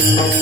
Satu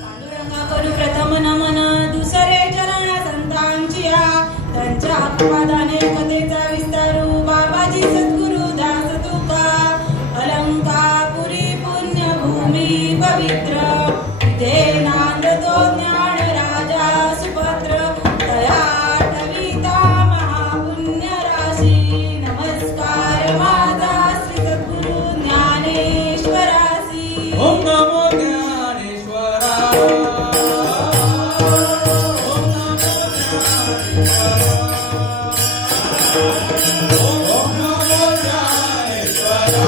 पांडुरंगा करू प्रथम नमन दुसरे चरण संतांची त्यांच्या आत्मदाने कथेचा विस्तारू बाबाजी सद्गुरु दास तुका अलंकापुरी पुण्यभूमी पवित्र ते नांदतो ज्ञान राजा सुपत्र तया ठविता महापुण्य राशी नमस्कार माझा श्री सद्गुरु ज्ञानेश्वरासी ओम नमो ज्ञानेश्वरा ओम नमो ज्ञानेश्वरा ओम नमो ज्ञानेश्वरा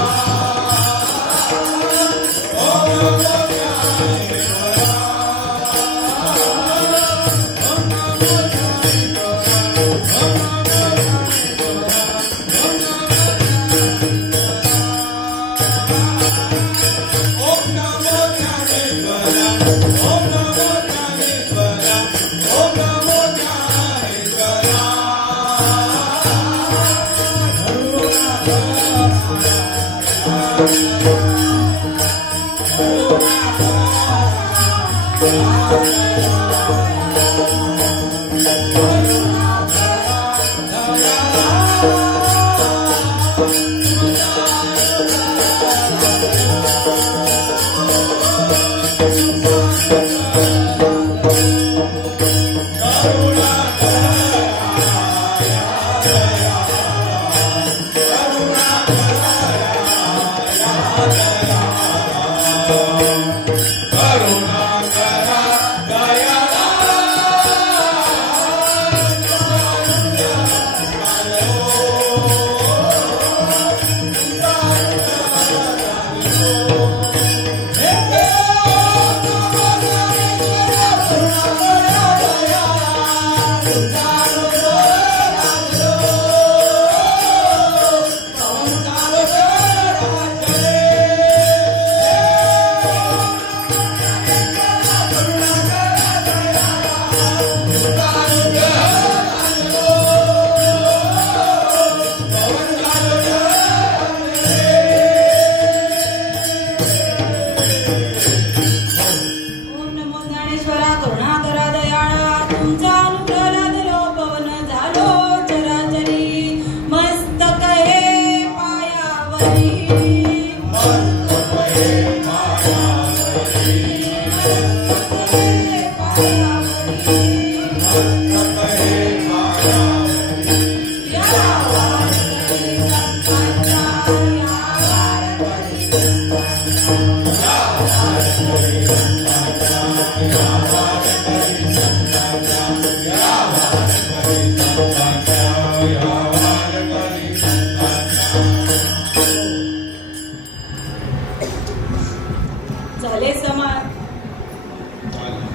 ओम नमो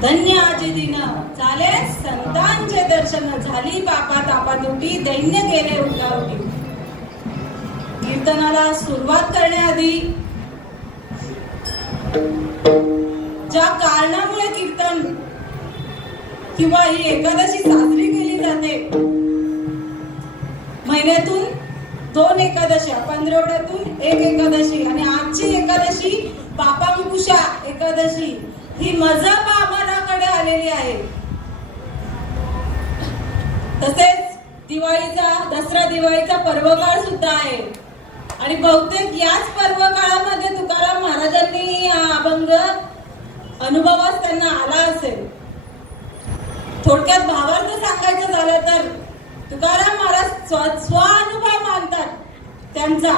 धन्य आजी दिन चाले संतांचे दर्शन झाली पापा तापा तुटी दैन्य गेले उठावटी कीर्तनाला सुरुवात करण्याआधी ज्या कारणामुळे कीर्तन किंवा ही एकादशी साजरी केली जाते महिन्यातून 2 एकादशी पंधरवड्यातून 1 एकादशी आणि आजची एकादशी पापांकुशा एकादशी ही मजब आम्हालाकडे आलेली आहे। तसेच दिवाळीचा दसरा दिवाळीचा पर्वकाळ सुद्धा आहे आणि बहुतेक याच पर्वकाळामध्ये तुकाराम महाराजांनी अभंग अनुभवास त्यांना आला असेल। थोडक्यात भावार्थ सांगायचं झालं तर तुकाराम महाराज स्वानुभव मानतात त्यांचा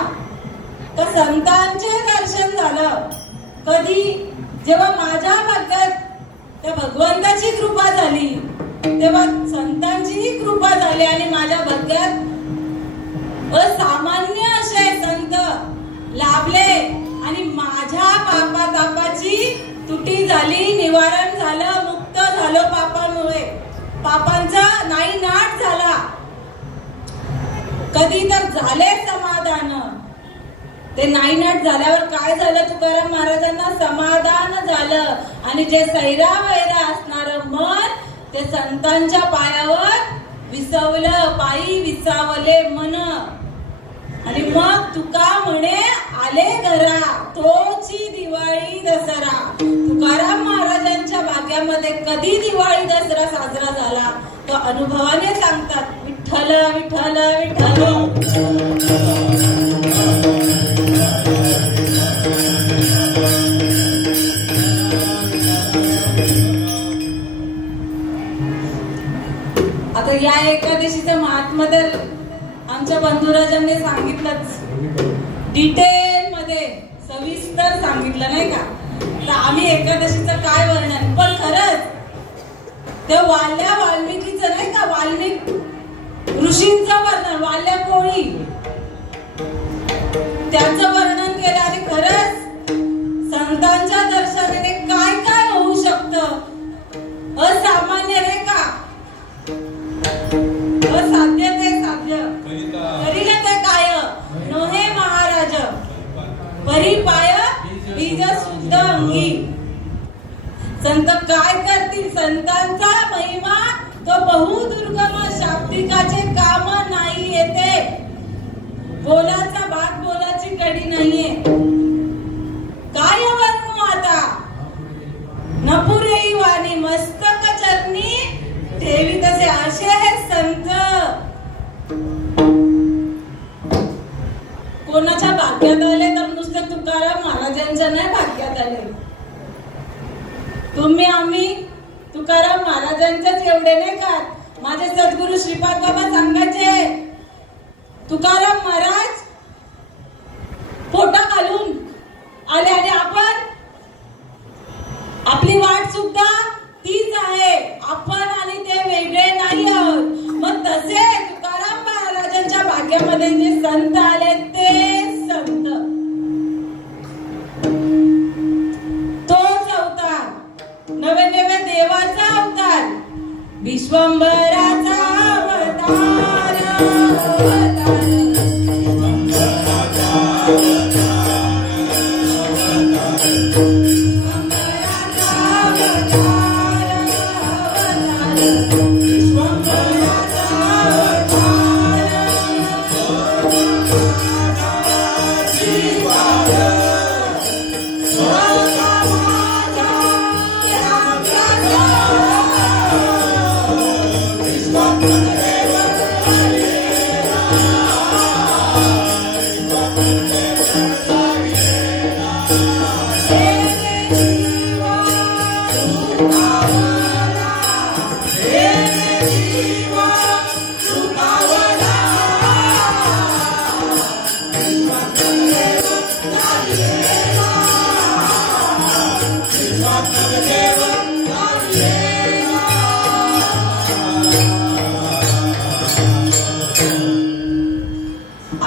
तर संतांचे दर्शन झालं कधी जेव्हा माझ्या भाग्यात त्या भगवंताची कृपा झाली तेव्हा संतांचीही कृपा झाली आणि माझ्या भाग्यात असामान्य असे संत लाभले आणि माझ्या पापातापाची तुटी झाली निवारण झालं मुक्त झालो पापांमुळे पापांचा नाईनाट झाला। कधी तर झाले समाधान ते नाईनाट झाल्यावर काय झालं तुकाराम महाराजांना समाधान झालं आणि जे सैरा वैरा असणार मन ते संतांच्या पायावर विसवलं पायी विसावले मन आणि मग तुका म्हणे आले घरा तोची दिवाळी दसरा. तुकाराम महाराजांच्या भाग्यामध्ये कधी दिवाळी दसरा साजरा झाला तो अनुभवाने सांगतात. विठ्ठल विठ्ठल विठ्ठल. आता या एकादशीचं महात्म्य तर आमच्या बंधुराजांनी सांगितलंच, डिटेल मध्ये सविस्तर सांगितलं नाही का. तर आम्ही एकादशीचं काय वर्णन, पण खरंच ते वाल्या वाल्मिकीचं नाही का, वाल्मिक ऋषींचं वर्णन, वाल्या कोळी त्याचं वर्णन केलं. आणि खरंच संतांच्या दर्शनाने काय काय होऊ शकतं, असामान्य नाही का, असाध्य ते साध्य, करील ते काय नोहे महाराज, परी पाय बीज शुद्ध अंगी. संत काय करतील, संतांचा महिमा तो बहुदुर्गम, शाब्दिकाचे काम नाही येते, बोलाचा भाग बोलाची कडी नाहीये. काय वर्णू आता नपुरेई वाणी, मस्तक चरणी ठेवी तसे असे हे संत. कोणाच्या भाग्यात आले तर नुसते तुकाराम महाराजांच्या नाही भाग्यात आले. तुम्ही आम्ही तुकाराम महाराजांच्याच एवढे नाही का. माझे सद्गुरु श्रीपाद बाबा सांगायचे, तुकाराम महाराज फोटा घालून आले आणि आपण आपली वाट सुद्धा तीच आहे, आपण आणि ते वेगळे नाही आहोत. मग तसे तुकाराम महाराजांच्या भाग्यामध्ये जे संत आले ते संत, तोच अवतार, नवे नवे देवाचा अवतार, विश्वंभराचा अवतार,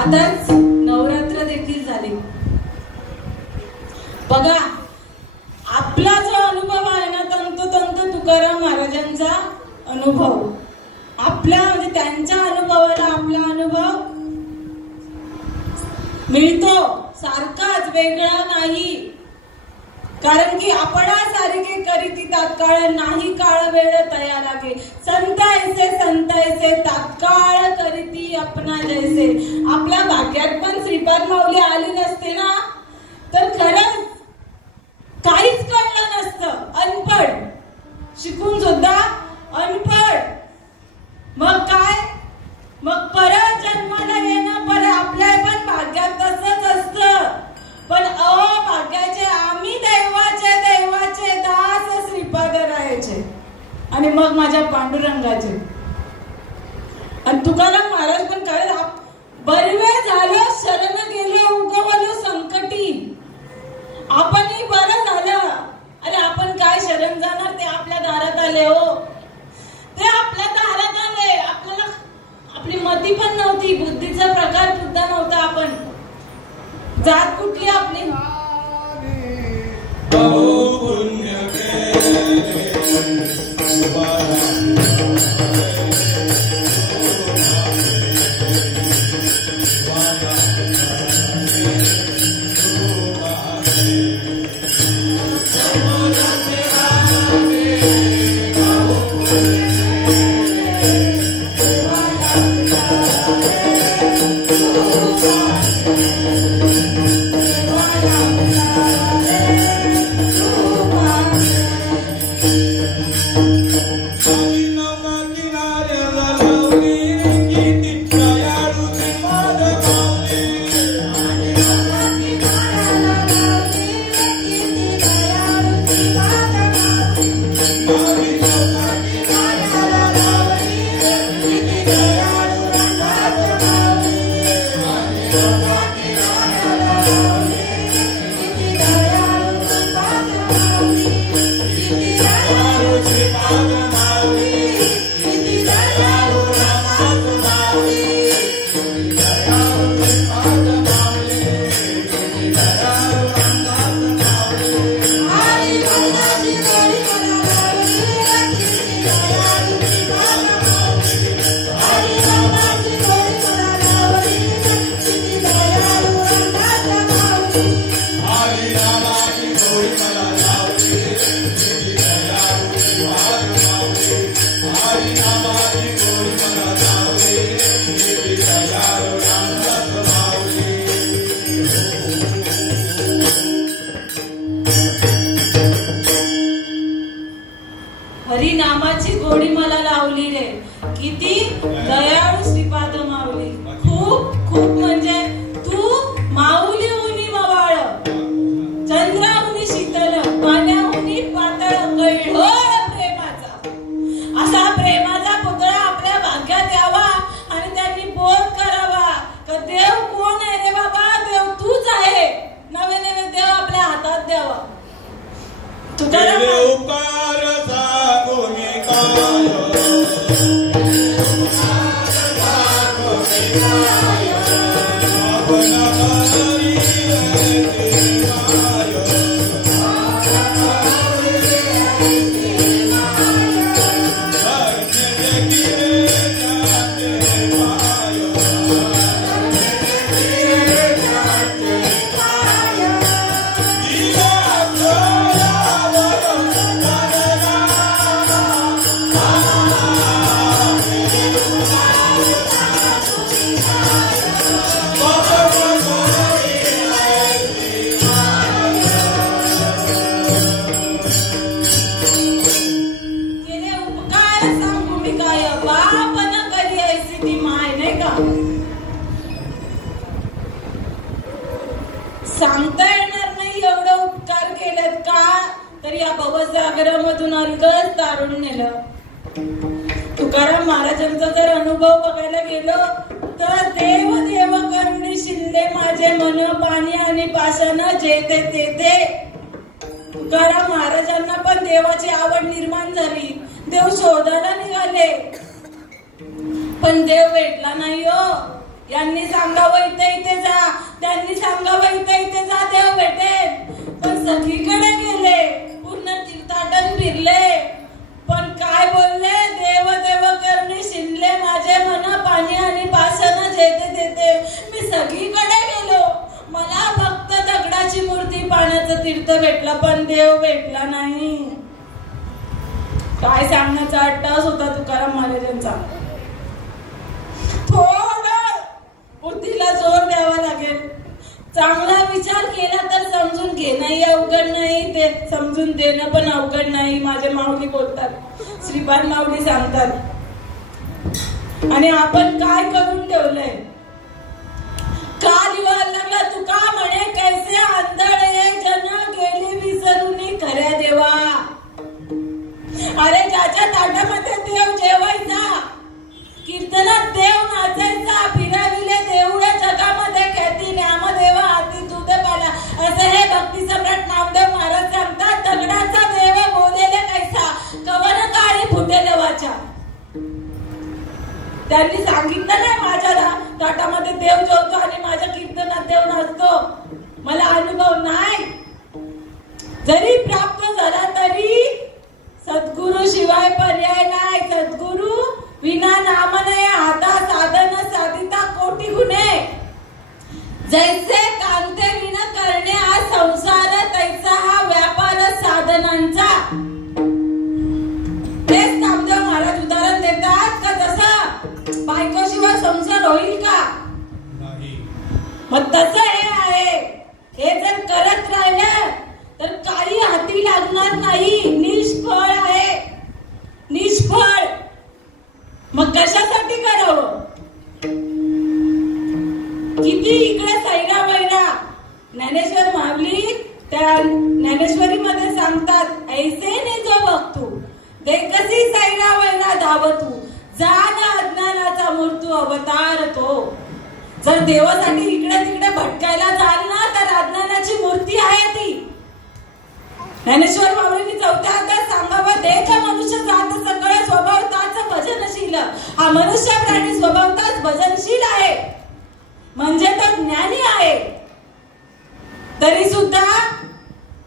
आताच नवरात्र देखील झाली. बघा आपला जो अनुभव आहे ना, तंतोतंत तुकाराम महाराजांचा अनुभव, आपला म्हणजे त्यांच्या अनुभवाला आपला अनुभव मिळतो, सारखाच वेगळा नाही. कारण की आपणासारखे करीती तात्काळ नाही, काळ वेळ तया लागे. संत ऐसे तात्काळ करीती अपना जैसे. आपल्या भाग्यात पण श्रीपाद माऊली आली नसते ना तर खरंच काहीच कळलं नसतं. अनपढ, शिकून सुद्धा अनपढ. मग काय, मग परत जन्माला येणं, पर आपल्या पण भाग्यात तसंच असतं. पण भाग्याचे आम्ही देवाचे दास श्रीपाद राहायचे आणि मग माझ्या पांडुरंगाचे. आणि तुकाराम महाराज पण काय, बरवे झालं शरण गेले उगवलो संकटी. आपणही बरं झालं, अरे आपण काय शरण जाणार, ते आपल्या दारात आले. हो ते आपल्या दारात आले, आपल्याला आपली मती पण नव्हती, बुद्धीचा प्रकार सुद्धा नव्हता. आपण जात कुठली आपली, तुकाराम उपकार सांगू मी काय सांगता येणार नाही एवढं उपकार केलेत का तर या भवसागरामधून अलगद तारून नेलं. तुकाराम महाराजांचा जर अनुभव बघायला गेलो तर देव देव करुणी शिंदे माझे मन पाणी आणि पाशानं जेते तेथे. तुकाराम महाराजांना पण देवाची आवड निर्माण झाली. देव शोधायला निघाले पण देव भेटला नाही हो. यांनी सांगावं इथे इथे जा, त्यांनी सांगावं इथे इथे जा, देव भेटेल. पण सगळीकडे गेले, पूर्ण तीर्थाटन फिरले पण काय बोलले, देव देव करणी शिंदले माझे मन पाणी आणि पाशानं जेते तेथे. मी सगळीकडे गेलो, मला फक्त दगडाची मूर्ती पाण्याचं तीर्थ भेटला पण देव भेटला नाही. काय सांगण्याचा अट्टास होता तुकाराम महाराजांचा. थोडं बुद्धीला जोर द्यावा लागेल. चांगला विचार केला तर समजून घेणंही अवघड नाही, ते समजून देणं पण अवघड नाही. माझे माऊली बोलतात, श्रीपाद माऊली सांगतात. आणि आपण काय करून ठेवलंय. का लिहायला लागला तुका म्हणे कैसे आंधळे जन गेली विसरून खऱ्या देवा. अरे ज्याच्या ताटामध्ये देव जेवायचा, कीर्तनात देव नाचायचा, फिराविले देऊळ जगामध्ये ख्याती ज्ञानदेव हाती दूध पाला, असं हे भक्ती सम्राट नामदेव महाराज सांगतात. दगडाचा देव बोलेले कैसा कवन काळी फुटेल वाचा. त्यांनी सांगितलं नाही माझ्या ताटामध्ये देव जेवतो आणि माझ्या कीर्तनात देव नाचतो. मला अनुभव नाही, जरी प्राप्त झाला तरी सद्गुरु शिवाय पर्याय नाही. सद्गुरु विना नाम नये आता साधन साधिता कोटी गुणे. जैसे कांते विन करणे हा संसार, तैसा हा व्यापार साधनांचा. तेच नामदेव महाराज उदाहरण देतात का जसं बायकोशिवाय संसार होईल का नाही. मग तसं हे आहे. हे जर करत राहिलं तर काही हाती लागणार नाही. निष्फळ आहे, निष्फळ. मग कशासाठी करावं. किती इकडे सैरा वैरा ज्ञानेश्वर माऊली त्या ज्ञानेश्वरी मध्ये सांगतात, ऐसे ने जो बघतो देखसी सैरा वैरा धावतू जाण अज्ञानाचा मृत्यू अवतार तो. जर देवासाठी इकडे तिकडे भटकायला जाल ना तर अज्ञानाची मूर्ती आहे ती. ज्ञानेश्वर माऊलींनी 4थ्या अध्यायात सांगावं, देख मनुष्य जात सकळ स्वभावताच भजनशील. हा मनुष्य प्राणी स्वभावताच भजनशील आहे, म्हणजे तो ज्ञानी आहे. तरी सुद्धा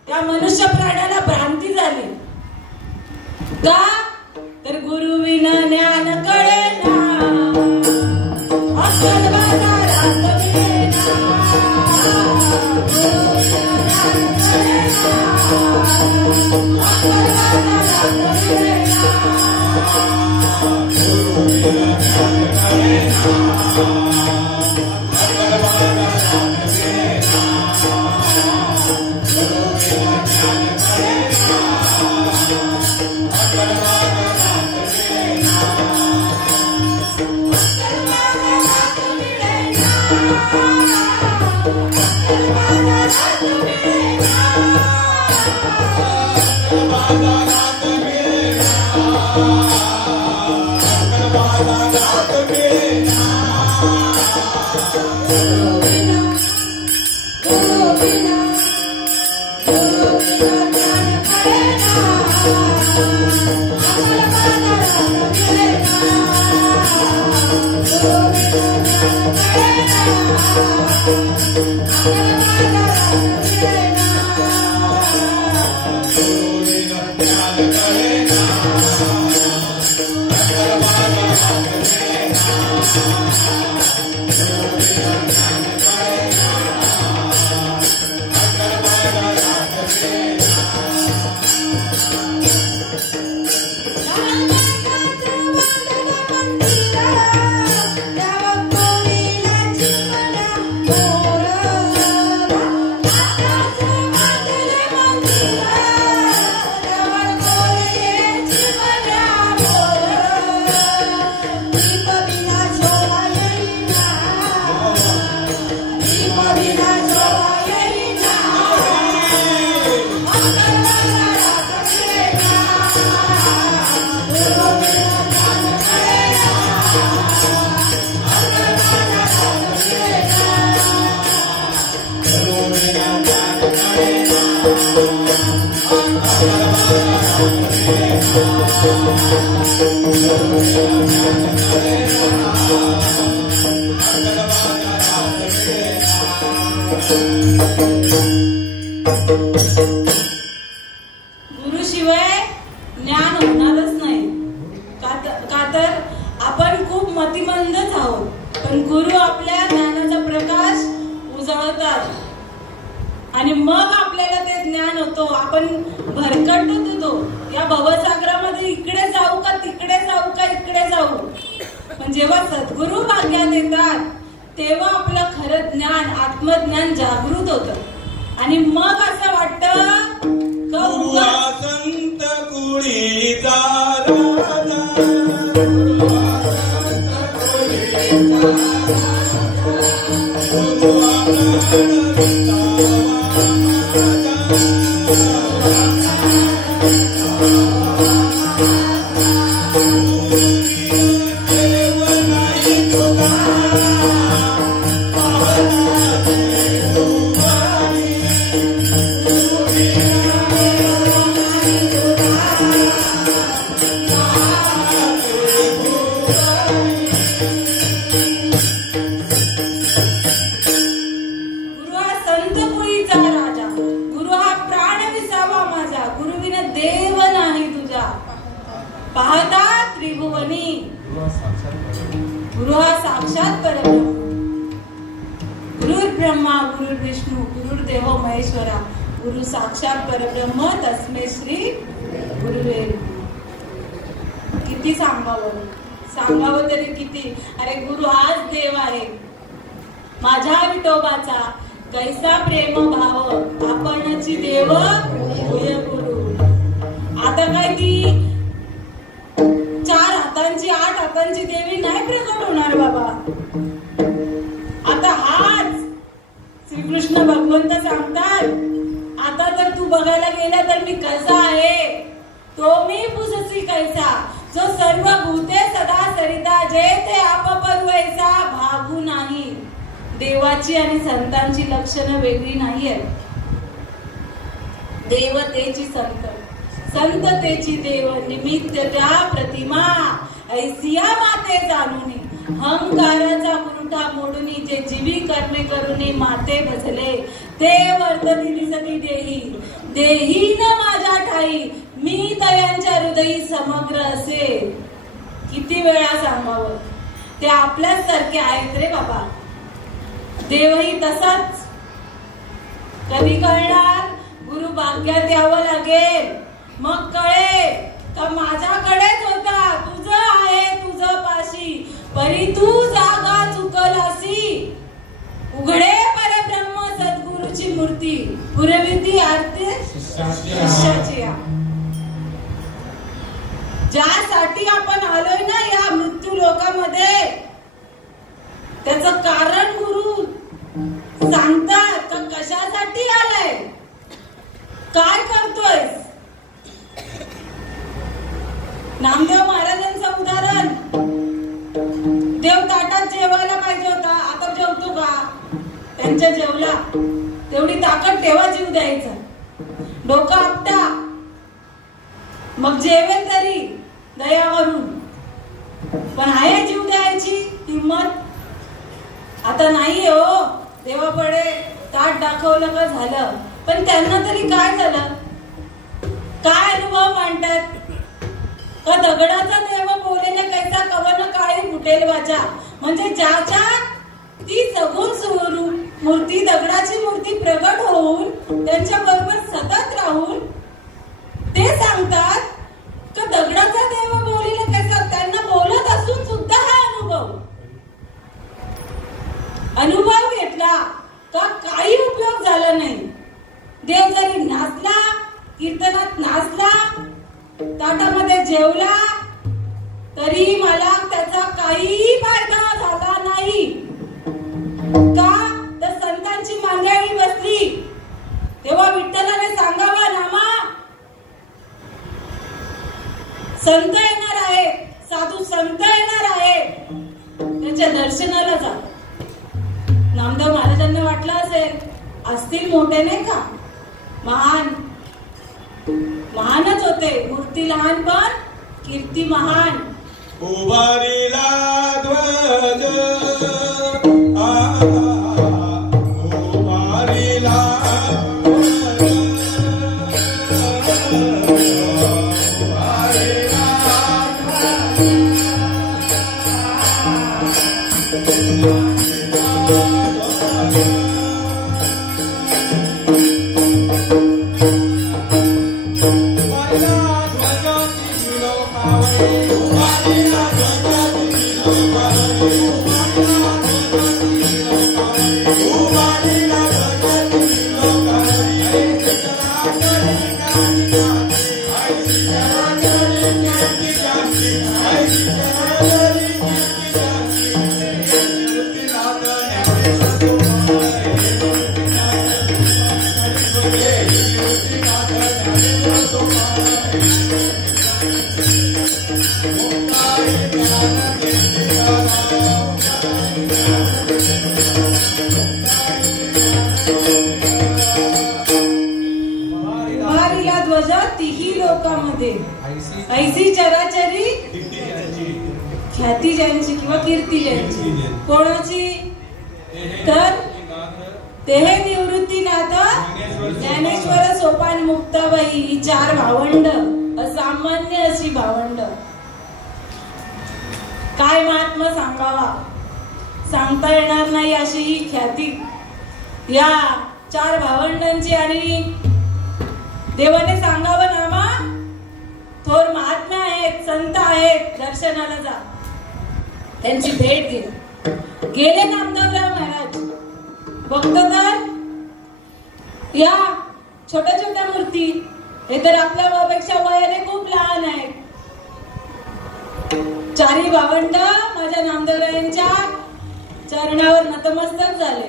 त्या मनुष्य प्राण्याला भ्रांती झाली का तर गुरु विना ज्ञान कळेना, अक्कल बाजारात मिळेना. Guru Vina, Guru Vina, गुरुशिवाय ज्ञान होणारच नाही. का तर आपण खूप मतिमंदच आहोत, पण गुरु आपल्या ज्ञानाचा प्रकाश उजळतात आणि मग आपल्याला ते ज्ञान होतो. आपण भरकटत होतो या भवसागरामध्ये, इकडे जाऊ का तिकडे जाऊ का इकडे जाऊ. पण जेव्हा सद्गुरु भाग्यात येतात तेव्हा आपलं खरं ज्ञान, आत्मज्ञान जागृत होतं आणि मग असं वाटतं संत कुळीचा राजा, पाहता त्रिभुवनी. गुरु हा साक्षात परब्रह्म. गुरुर्ब्रह्मा गुरुर्विष्णू गुरुर्देव महेश्वरा. गुरु साक्षात परब्रह्म तस्मै श्री गुरुवे. किती सांगावं तरी किती. अरे गुरु हाच देव आहे. माझ्या विठोबाचा कैसा प्रेम भाव, आपणची देव होय गुरु. आता काय ती 4 हातांची 8 हातांची देवी नाही प्रकट होणार बाबा. आता हाच श्रीकृष्ण भगवंत सांगतात, आता तर तू बघायला गेला तर मी कसा आहे, तो मी पुससी कैसा, जो सर्व भूते सदा सरिता, जे ते आपपरवैसा भागू नाही. देवाची आणि संतांची लक्षणं वेगळी नाहीये. देवतेची संत, संततेची देव, निमित्त त्या प्रतिमा, ऐसिया माते जाणुनी. हंकाराचा गुरुठा मोडुनी, जे जीवी कर्मे करुनी माते भजले, ते वर्तती सती देही. देही न माझ्या ठाई, मी तयांच्या हृदयी समग्र असे. किती वेळा सांगावं, ते आपल्याच सारखे आहेत रे बाबा. देवही तसाच. कधी कळणार? गुरु भाग्यात यावं लागेल, मग कळे का माझ्याकडेच होता, तुझं आहे तुझं पाशी, परी तू जागा चुकलासी. उघडे परब्रह्म सद्गुरूची मूर्ती, पुरविती आरती शिष्याची. ज्यासाठी आपण आलोय ना या मृत्यू लोकामध्ये, त्याचं कारण गुरु सांगतात का कशासाठी आलाय, काय करतोय. नामदेव महाराजांचं उदाहरण, देव ताटात जेवायला पाहिजे होता, आता जेवतो का. त्यांच्या जेवला तेवढी ताकद तेव्हा जीव द्यायचा. डोकं आपटा, मग जेवेल तरी दयावरून, पण आहे जीव द्यायची हिम्मत आता नाहीये हो. देवापुढे ताट दाखवलं का झालं. पण त्यांना तरी काय झालं, काय अनुभव मांडतात का. दगडाचा देव बोलेले कैसा कवन काळी फुटेल वाचा. म्हणजे ज्याच्यात ती सगुण स्वरूप मूर्ती, दगडाची मूर्ती प्रगट होऊन त्यांच्या बरोबर सतत राहून ते सांगतात की दगडाचा देव बोलिले कसा. त्यांना बोलत असून सुद्धा हा अनुभव घेतला का काही उपयोग झाला नाही. देव जरी नाचला, कीर्तनात नाचला, ताटामध्ये जेवला, तरी मला त्याचा काही फायदा झाला नाही. का तर संतांची मंडळी बसली तेव्हा विठ्ठलाने सांगावा, नामा संत येणार आहे, साधू संत येणार आहे, त्यांच्या दर्शनाला जा. नामदेव महाराजांना वाटलं असेल असतील मोठे नाही का, महानच होते. मूर्ती लहान पण कीर्ती महान. उभारीला ध्वज उभारीला ऐसी चराचरी ख्याती ज्यांची किंवा कीर्ती ज्यांची. कोणाची तर तेहे निवृत्ती नाथ ज्ञानेश्वर सोपान मुक्ताबाई. ही 4 भावंड, असामान्य अशी भावंड. काय महात्मा सांगावा, सांगता येणार नाही अशी ही ख्याती या 4 भावंडांची. आणि देवाने सांगावं, नामा थोर महात्मा आहेत, संत आहेत, दर्शनाला जा, त्यांची भेट घे. गेले नामदेवराव महाराज. बघतो तर या छोट्या छोट्या मूर्ती, हे तर आपल्या पेक्षा वयाने खूप लहान आहेत. 4ही भावंड माझ्या नामदेवरायांच्या चरणावर नतमस्तक झाले.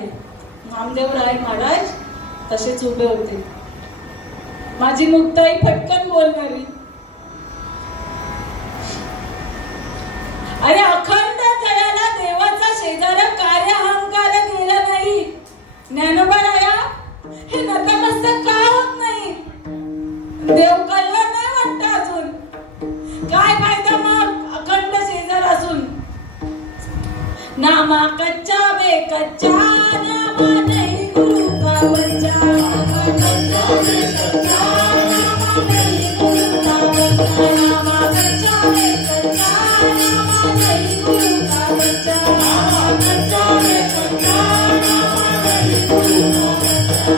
नामदेवराय महाराज तसेच उभे होते. माझी मुक्ताई फटकन बोलणारी. अरे अखंड जगाला देवाचा शेजार कार्य अहंकार केला नाही. ज्ञानोबाराया हे नतमस्तक का होत नाही? देव कळला नाही वाटतं अजून. काय फायदा मग अखंड शेजार असून. नामा कच्चा बे कच्चा, नामा नाही गुरु का बच्चा. नामा कच्चा बे कच्चा, नामा नाही गुरु का बच्चा. नामा कच्चा बे कच्चा, नामा नहीं गुरु का बच्चा. नामा कच्चा बे कच्चा, नामा नहीं गुरु का बच्चा.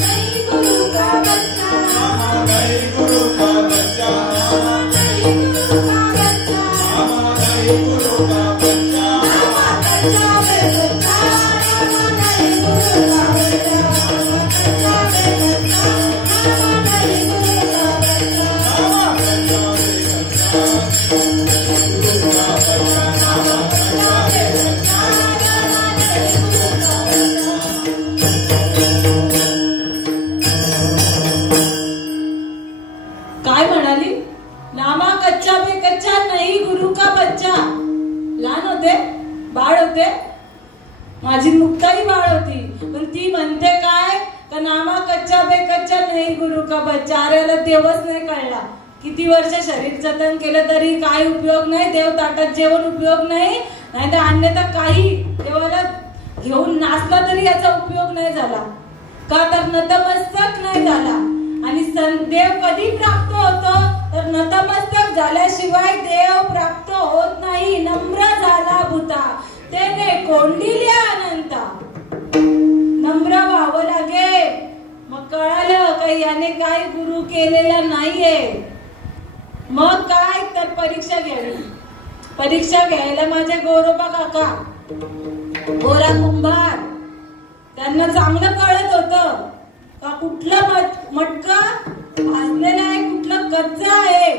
नहीं गुरु का बच्चा, नामा नहीं गुरु का बच्चा. नामा नहीं गुरु का बच्चा, नामा नहीं गुरु का बच्चा. नामा कच्चा बे कच्चा, नामा नहीं गुरु का बच्चा. नामा कच्चा बे कच्चा, नामा नहीं गुरु का बच्चा. नामा कच्चा बे काय म्हणाली? नामा कच्चा बे कच्चा, नाही गुरु का बच्चा. लहान होते, बाळ होते. माझी मुक्ताई बाळ होती, पण ती म्हणते काय का नामा कच्चा बे कच्चा, नाही गुरु का बच्चा. अरे देवच नाही कळला. किती वर्ष शरीर जतन केलं तरी काय उपयोग नाही. देव ताटात जेवण उपयोग नाही, नाहीतर अन्यथा काही देवाला घेऊन नाचला तरी याचा उपयोग नाही झाला. का तर नतमस्तक नाही झाला. आणि देव कधी प्राप्त होतो तर नतमस्तक झाल्याशिवाय देव प्राप्त होत नाही. नम्र झाला भूता. तेने कोंडिल्या अनंता. नम्र व्हावं लागे. मग कळालं काही याने काय गुरु केलेला नाहीये. मग काय तर परीक्षा घ्यावी. परीक्षा घ्यायला माझे गौरबा काका गोरा कुंभार त्यांना चांगलं कळत होतं का कुठलं मटका भाजलेलं आहे कुठलं कच्चं आहे.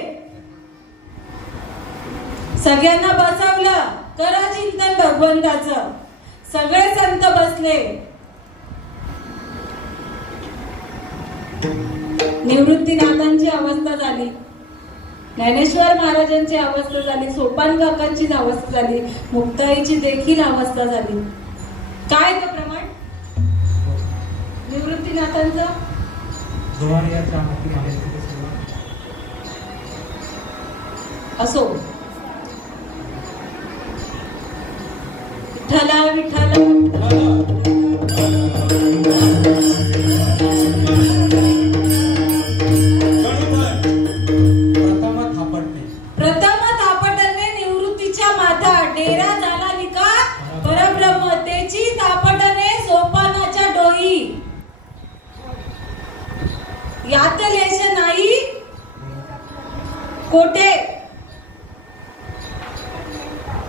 सगळ्यांना बसवलं. करा चिंतन भगवंताचं. सगळे संत बसले. निवृत्तीनाथांची अवस्था झाली. ज्ञानेश्वर महाराजांची अवस्था झाली. सोपान काकांची अवस्था झाली. मुक्ताईची देखील अवस्था झाली. काय ते प्रमाण निवृत्तीनाथांचं असो. विठ्ठला विठ्ठला प्रथम थापटणे निवृत्तीच्या माथा. डेरा झाला निका परब्रह्म तेची थापटणे सोपानाच्या डोई. यात लेश नाही कोठे.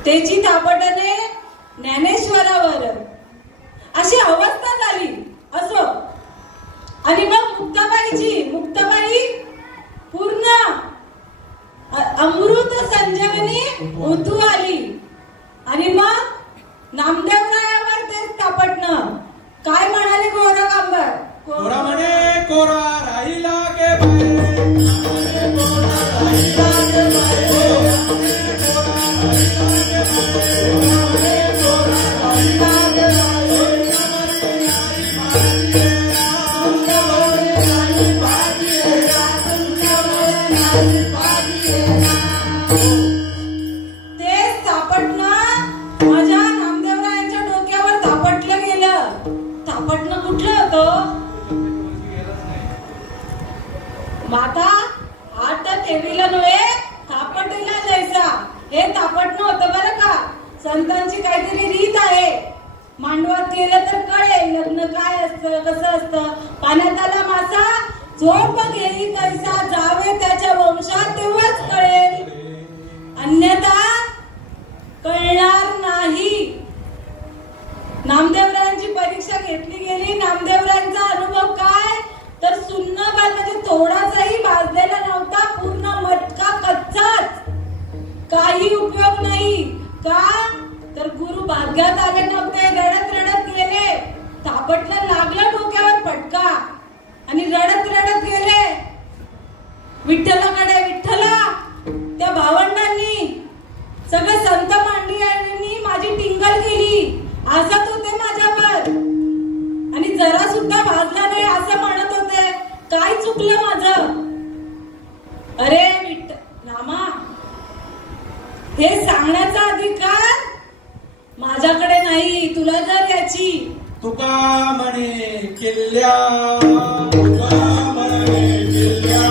तेची थापटणे ज्ञानेश्वरावर. अशी अवस्था झाली. असो. आणि मग मुक्ताबाई पूर्ण अमृत संजीवनी उतू आली. आणि मग नामदेवरायावर तेच थापटणं. काय म्हणाले गोरा कांबर. कोरा म्हणे कोरा राहिला गे बाई. कोरा राहिला गे बाई. माता हात ठेवीला नव्हे थापटीला जायचा. हे थापटणं होतं बरं का. संतांची काहीतरी रीत आहे. मांडवात गेलं तर कळेल लग्न काय असतं कसं असतं. पाण्यात आला मासा झोप घेई कैसा जावे त्याच्या वंशात तेव्हाच कळेल. अन्यथा कळणार नाही. नामदेवरायांची परीक्षा घेतली गेली. नामदेवरायांचा अनुभव काय तर सुन्न म्हणजे थोडासाही भाजलेला नव्हता. पूर्ण मटका कच्चाच. काही उपयोग नाही. का तर गुरु भाग्यात आले नव्हते. रडत रडत गेले. थापटलं लागलं डोक्यावर फटका आणि रडत रडत गेले विठ्ठलाकडे. विठ्ठला त्या भावंडांनी सगळे संत मांडलियांनी माझी टिंगल केली. हसत होते माझ्यावर आणि जरा सुद्धा भाजला नाही असं म्हणत होते. काय चुकलं माझं. अरे रामा हे सांगण्याचा अधिकार माझ्याकडे नाही. तुला जर याची तुका म्हणे किल्ल्या. तुका म्हणे किल्ल्या.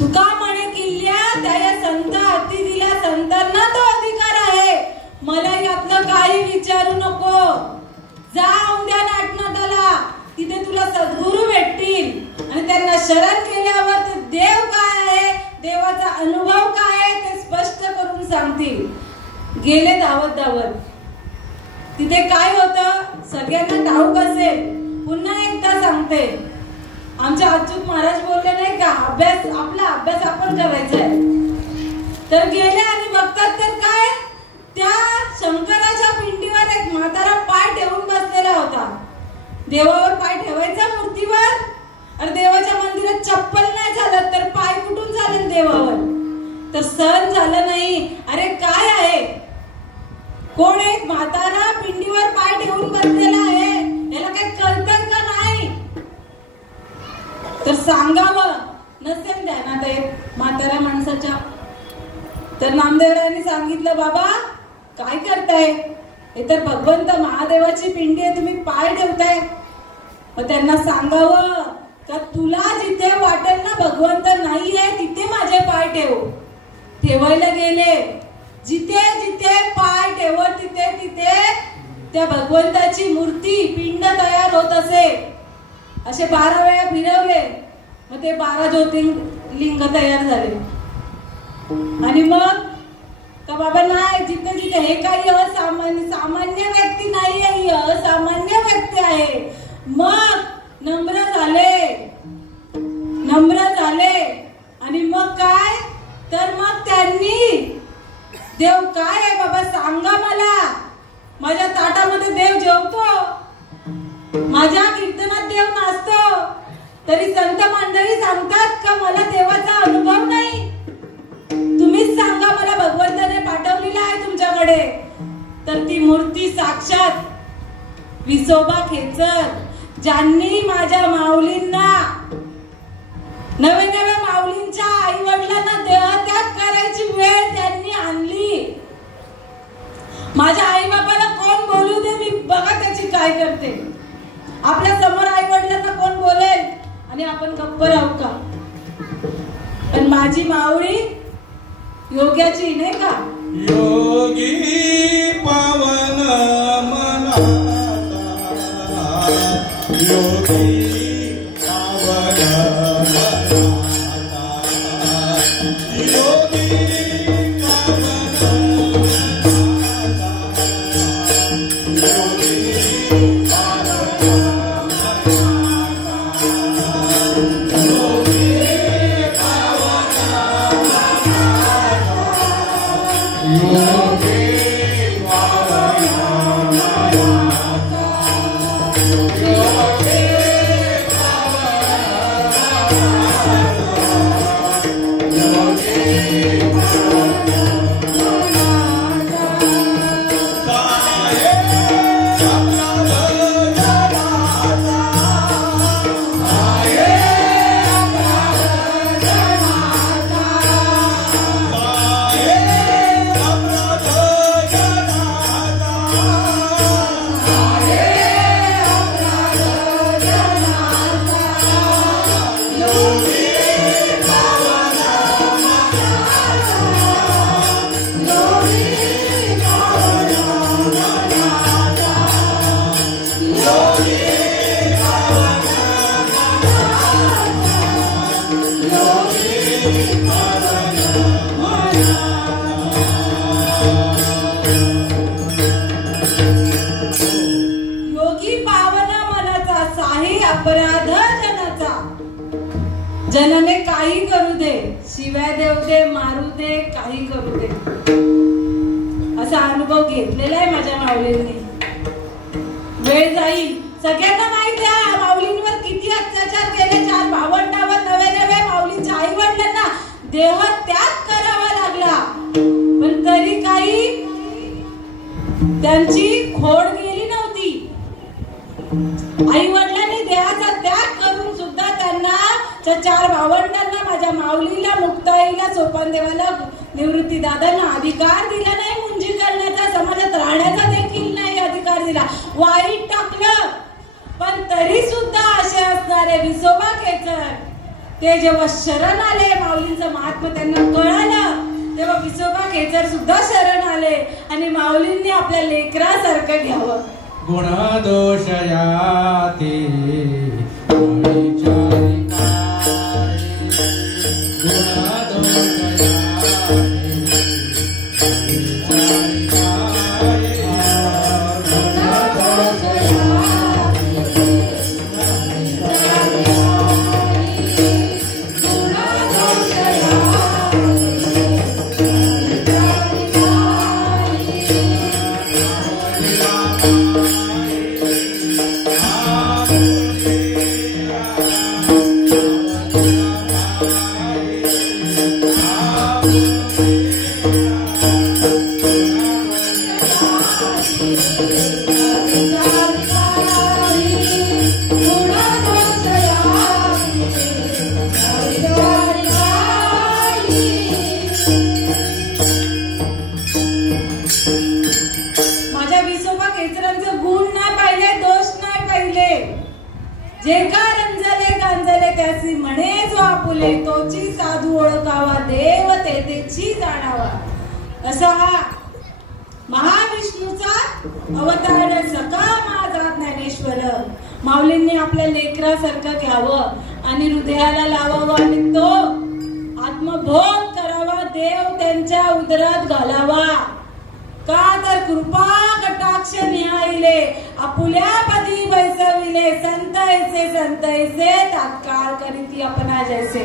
तुका म्हणे किल्ल्या त्या संत हाती दिल्या. संतांना तो अधिकार आहे. मला यातलं काही विचारू नको. जा उद्या नाटनाटाला. तिथे तुला सद्गुरू भेटतील आणि त्यांना शरण केल्यावर ते देव काय आहे देवाचा अनुभव काय आहे ते स्पष्ट करून सांगतील. गेले धावत धावत. तिथे काय होतं सगळ्यांना ठाऊक असेल. पुन्हा एकदा सांगते. आमचे अच्युत महाराज बोलले नाही का आपला अभ्यास आपण करायचा आहे. तर गेले आणि बघतात तर काय त्या शंकराच्या पिंडीवर एक म्हातारा पाय ठेवून बसलेला होता. देवावर पाय ठेवायचा मूर्तीवर. अरे देवाच्या मंदिरात चप्पल नाही झालं तर पाय कुठून झाले देवावर. तर सहन झालं नाही. अरे काय आहे. कोण एक म्हातारा पिंडीवर पाय ठेवून बसलेला आहे. याला काही कळतंय का नाही. तर सांगावं नसेल ध्यानात येत म्हाताऱ्या माणसाच्या, तर नामदेवरायांनी सांगितलं, बाबा काय करताय, हे तर भगवंत महादेवाची पिंडी आहे, तुम्ही पाय ठेवताय. मग त्यांना सांगावं का तुला जिथे वाटेल ना भगवंत नाहीये तिथे माझे पाय ठेव. ठेवायला गेले, जिथे जिथे पाय ठेवत तिथे तिथे त्या भगवंताची मूर्ती पिंड तयार होत असे. असे 12 वेळा फिरवले, मग ते 12 ज्योतिर्लिंग तयार झाले. आणि मग का बाबा नाही, जिथे जिथे हे काही सामान्य व्यक्ती नाहीये, ही असामान्य व्यक्ती आहे. मग नम्र झाले आणि मग काय, तर मग त्यांनी देव काय आहे बाबा सांगा मला, माझ्या ताटामध्ये देव जेवतो, माझ्या कीर्तनात देव नाचतो, तरी संत मंडळी सांगतात का मला देवाचा अनुभव नाही. तुम्हीच सांगा मला, भगवंताने पाठवलेला आहे तुमच्याकडे. तर ती मूर्ती साक्षात विसोबा खेचर, ज्यांनी माझ्या माऊलींना नवे माऊलींच्या आई वडिलांना देहत्याग करायची वेळ त्यांनी आणली. माझ्या आई बाबाला कोण बोलू दे, मी बघा त्याची काय करते. आपल्या समोर आई वडिलांना कोण बोलेल आणि आपण गप्प राहू का. पण माझी माऊली योग्याची नाही का, योगी पावन मनाचा, योगी पावन मनाचा, योगी जनने काही करू दे, शिव्या देऊ दे, मारू दे, काही करू दे, असा अनुभव घेतलेला आहे माझ्या माऊलींनी. वेळ जाईल, सगळ्यांना माहिती आहे माऊलींवर किती अत्याचार केले. 4 भावंडावर नवे माऊलींच्या आई वडिलांना देह त्याग करावा लागला, पण तरी काही त्यांची खोड गेली नव्हती. आई वडिलांनी देहाचा त्याग करून सुद्धा त्यांना 4 भावंडांना, माझ्या माऊलीला, मुक्ताईला, सोपानदेवाला, निवृत्ती दादांना अधिकार दिला नाही मुंजी करण्याचा, समाजात राहण्याचा देखील नाही अधिकार दिला, वाईट टाकलं. पण तरी सुद्धा असे असणारे विसोबा खेचर ते जेव्हा शरण आले, माऊलींचं महात्म्य त्यांना कळालं, तेव्हा विसोबा खेचर सुद्धा शरण आले आणि माऊलींनी आपल्या लेकरासारखं घ्यावं. गुणदोष याती Hare माझ्या विसोबा केसरांचे गुण नाही पाहिले, दोष नाही पाहिले. जे का रंजले गांजले त्याची म्हणे जो आपुले, तोची साधू ओळखावा, देव तेची जाणावा. असा हा महाविष्णूचा अवतार सखा माझा ज्ञानेश्वर. माऊलींनी आपल्या लेकरासारखं घ्यावं आणि हृदयाला लावावं आणि तो आत्मबोध करावा, देव त्यांच्या उदरात घालावा. का तर कृपा कटाक्ष निहाईले, आपुल्या पदी बैसविले, संतैसे तात्काळ करीती अपना जैसे.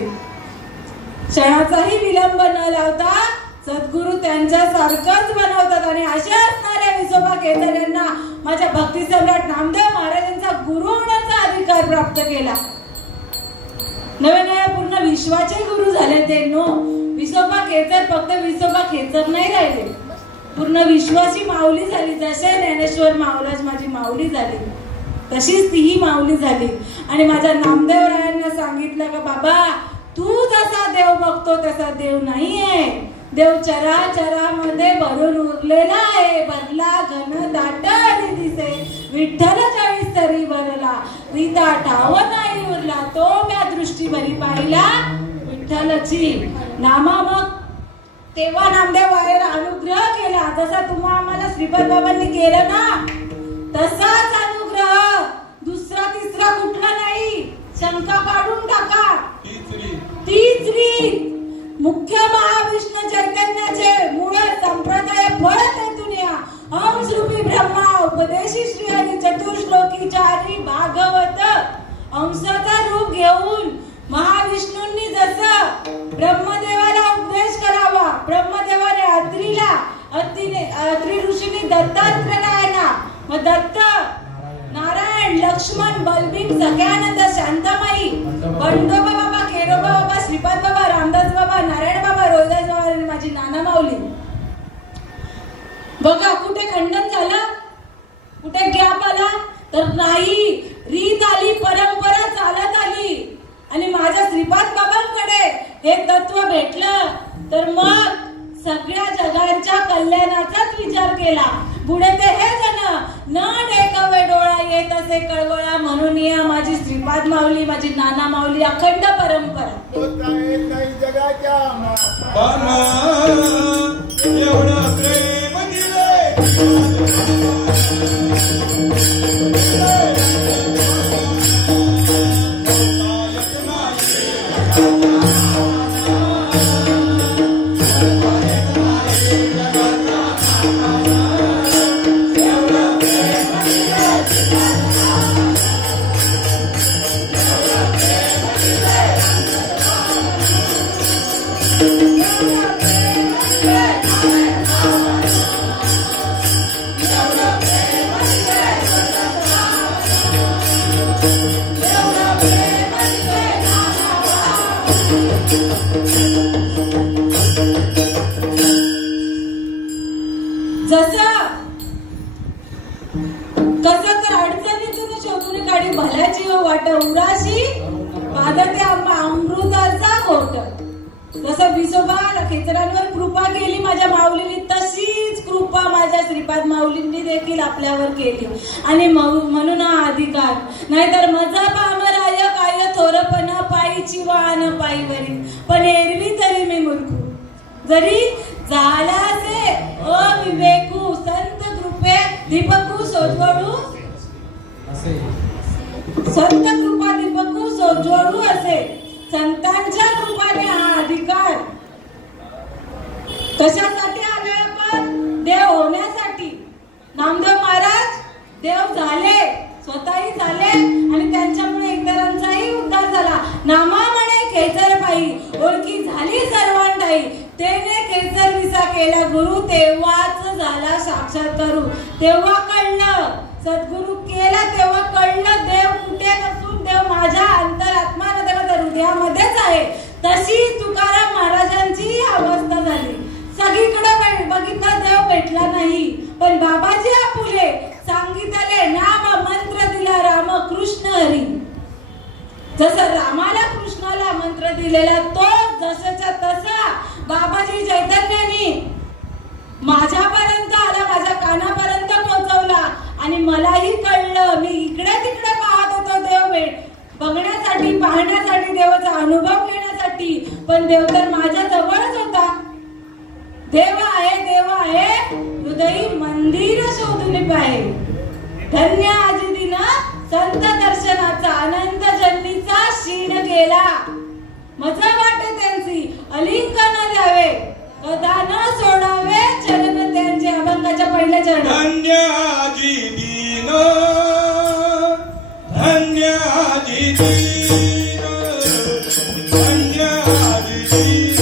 क्षणाचाही विलंब न लावता सद्गुरु त्यांच्या सारखंच बनवतात. आणि अशा असणाऱ्या विसोबा केसर यांना माझ्या भक्ती सम्राट नामदेव महाराजांचा गुरु होण्याचा अधिकार प्राप्त केला. नवे पूर्ण विश्वाचे गुरु झाले ते. नो विसोबा केसर फक्त विसोबा केसर नाही राहिले, पूर्ण विश्वाची माऊली झाली. जसे ज्ञानेश्वर महाराज माझी माऊली झाली तशीच तीही माऊली झाली. आणि माझ्या नामदेवरायांना सांगितलं का बाबा तू जसा देव बघतो तसा देव नाहीये. देव चराचरामध्ये भरून उरलेला आहे, भरला घन दाट आणि दिसे. विठ्ठल 40 तरी भरला, रीता ठाव नाही उरला. तो म्या दृष्टी भरी पाहिला विठ्ठलची नामा. मग तेव्हा नामदेव वाऱ्याला अनुग्रह केला. जसा तुम्हा आम्हाला श्रीपद बाबांनी केलं ना तसाच अनुग्रह दुसरा तिसरा कुठला नाही. शंका काढून टाका. तीच रीत मुख्य महाविष्णू चैतन्याचे मूळ संप्रदाय फळ तेथून या. हंस रूपी ब्रह्मा उपदेशी श्री हरी चतुर्श्लोकी चारी भागवत. हंसाचा रूप घेऊन महाविष्णूंनी जसं ब्रह्मदेवाला उपदेश करावा, ब्रह्मदेवाने अत्रि ऋषींनी दत्तात्रयाला, मग दत्त नारायण लक्ष्मण बलभीम सगळ्यानंद शांतमाई बंडोबा बाबा, केरोबा बाबा, श्रीपाद बाबा, रामदास बाबा, नारायण बाबा, रोहिदास बाबा आणि माझी नाना माऊली. बघा कुठे खंडन झालं, कुठे गॅप आला तर नाही. रीत आली, परंपरा चालत आली. आणि माझ्या श्रीपाद बाबांकडे हे तत्व भेटलं तर मग सगळ्या जगांच्या कल्याणाचाच विचार केला. पुढे ते हे जन न टेकवे डोळा येत असे कळवळा. म्हणून या माझी श्रीपाद माऊली, माझी नाना माऊली अखंड परंपरा. एवढं प्रेम कसं तर अडचणीतून शोधून काढी भल्याची वाट उराशी पादते अमृताचा घोट. जसं विसोबा खेचरांवर कृपा केली माझ्या माऊलींनी तशीच कृपा माझ्या श्रीपाद माऊलींनी देखील आपल्यावर केली. आणि म्हणून हा अधिकार. नाहीतर मजा पामराय काय थोरपण पायीची वाहन पायीवरी पण एरवी तरी मी मूर्खू. जरी झालासे अविवेकू संत कृपे दीपकू सोजवळू संत कृपा दीपकू सोजवळू असे. संतांच्या कृपाने हा अधिकार कशासाठी आलाय आपण? देव होण्यासाठी. नामदेव महाराज देव झाले, स्वतःही झाले आणि त्यांच्यामुळे इतरांचाही उद्धार झाला. नामा म्हणे खेचर पायी ओळखी झाली सर्वांठाई. तेने खेचर विसा केला गुरु तेव्हाच झाला साक्षात्कारू. तेव्हा कळलं सद्गुरु केला तेव्हा कळलं देव कुठे नसून देव माझ्या अंतरात्म्यामध्ये माझ्या हृदयामध्येच आहे. तशी तुकाराम महाराजांची अवस्था झाली. सगळीकडे बघितला देव भेटला नाही पण बाबाजी आपुले सांगितले नाम मंत्र दिला राम कृष्ण हरी. जसं रामाला कृष्णाला मंत्र दिलेला तो जशाच्या तसा बाबाजी चैतन्यानी माझ्यापर्यंत आला, माझ्या कानापर्यंत पोहोचवला आणि मलाही कळलं. मी इकडे तिकडे पाहत होतो देव बघण्यासाठी, पाहण्यासाठी, देवाचा अनुभव घेण्यासाठी, पण देव तर माझ्या जवळच होता. देव आहे, देव आहे, हृदयी मंदिर शोधून पाहे. धन्य आजी दिन संत दर्शनाचा अनंत जन्मीचा शीण गेला. मजा वाटे त्यांची अलिंगन द्यावे, कदा न सोडावे चरण त्यांचे. अभंगाच्या पहिल्या चरण. धन्य आजी दिन, धन्य आजी दिन, धन्य आजी दिन,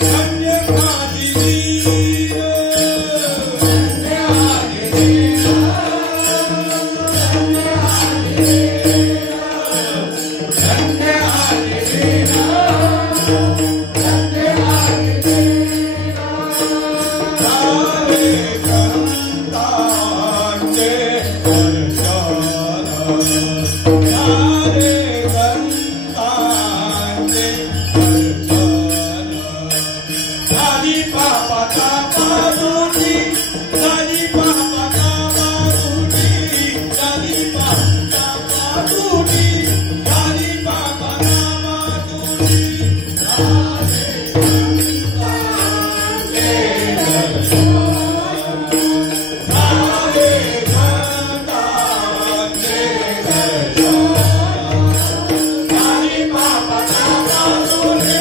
धन्य आजी दिन, धन्य आजी दिन, धन्य आजी दिन, धन्य आजी दिन, धन्य आजी दिन. सारे संतांचे दर्शन, सारे संतांचे दर्शन. झाली पापाचा मारुती,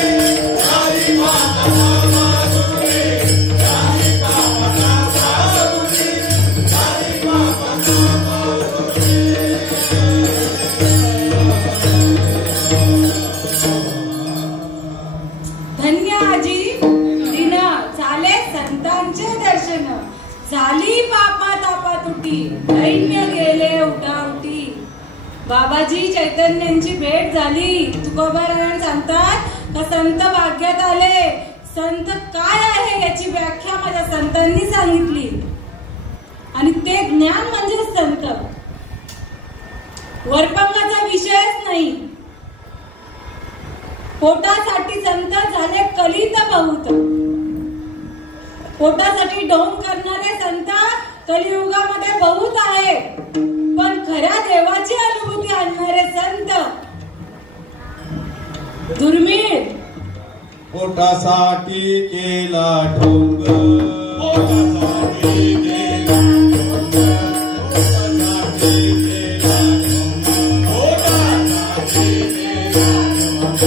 झाली पापाचा मारुती, झाली पापाचा मारुती, झाली पापाचा मारुती. धन्य आजी दिन झाले संतांचे दर्शन, झाली पापा तापा तुटी, दैन्य गेले उठाउटी. बाबाजी चैतन्यांची भेट झाली. तुकोबारायण सांगतात का संत भाग्यात आले. संत काय आहे याची व्याख्या माझ्या संतांनी सांगितली आणि ते ज्ञान म्हणजे संत. वरपंगाचा विषयच नाही. पोटासाठी संत झाले कलित बहुत. पोटासाठी ढोंग करणारे संत कलियुगामध्ये बहुत आहे, पण खऱ्या देवाची अनुभूती आणणारे संत दुर्मिळ. पोटासाठी केला ढोंग, पोटासाठी केला ढोंग, पोटासाठी केला ढोंग, पोटासाठी केला ढोंग.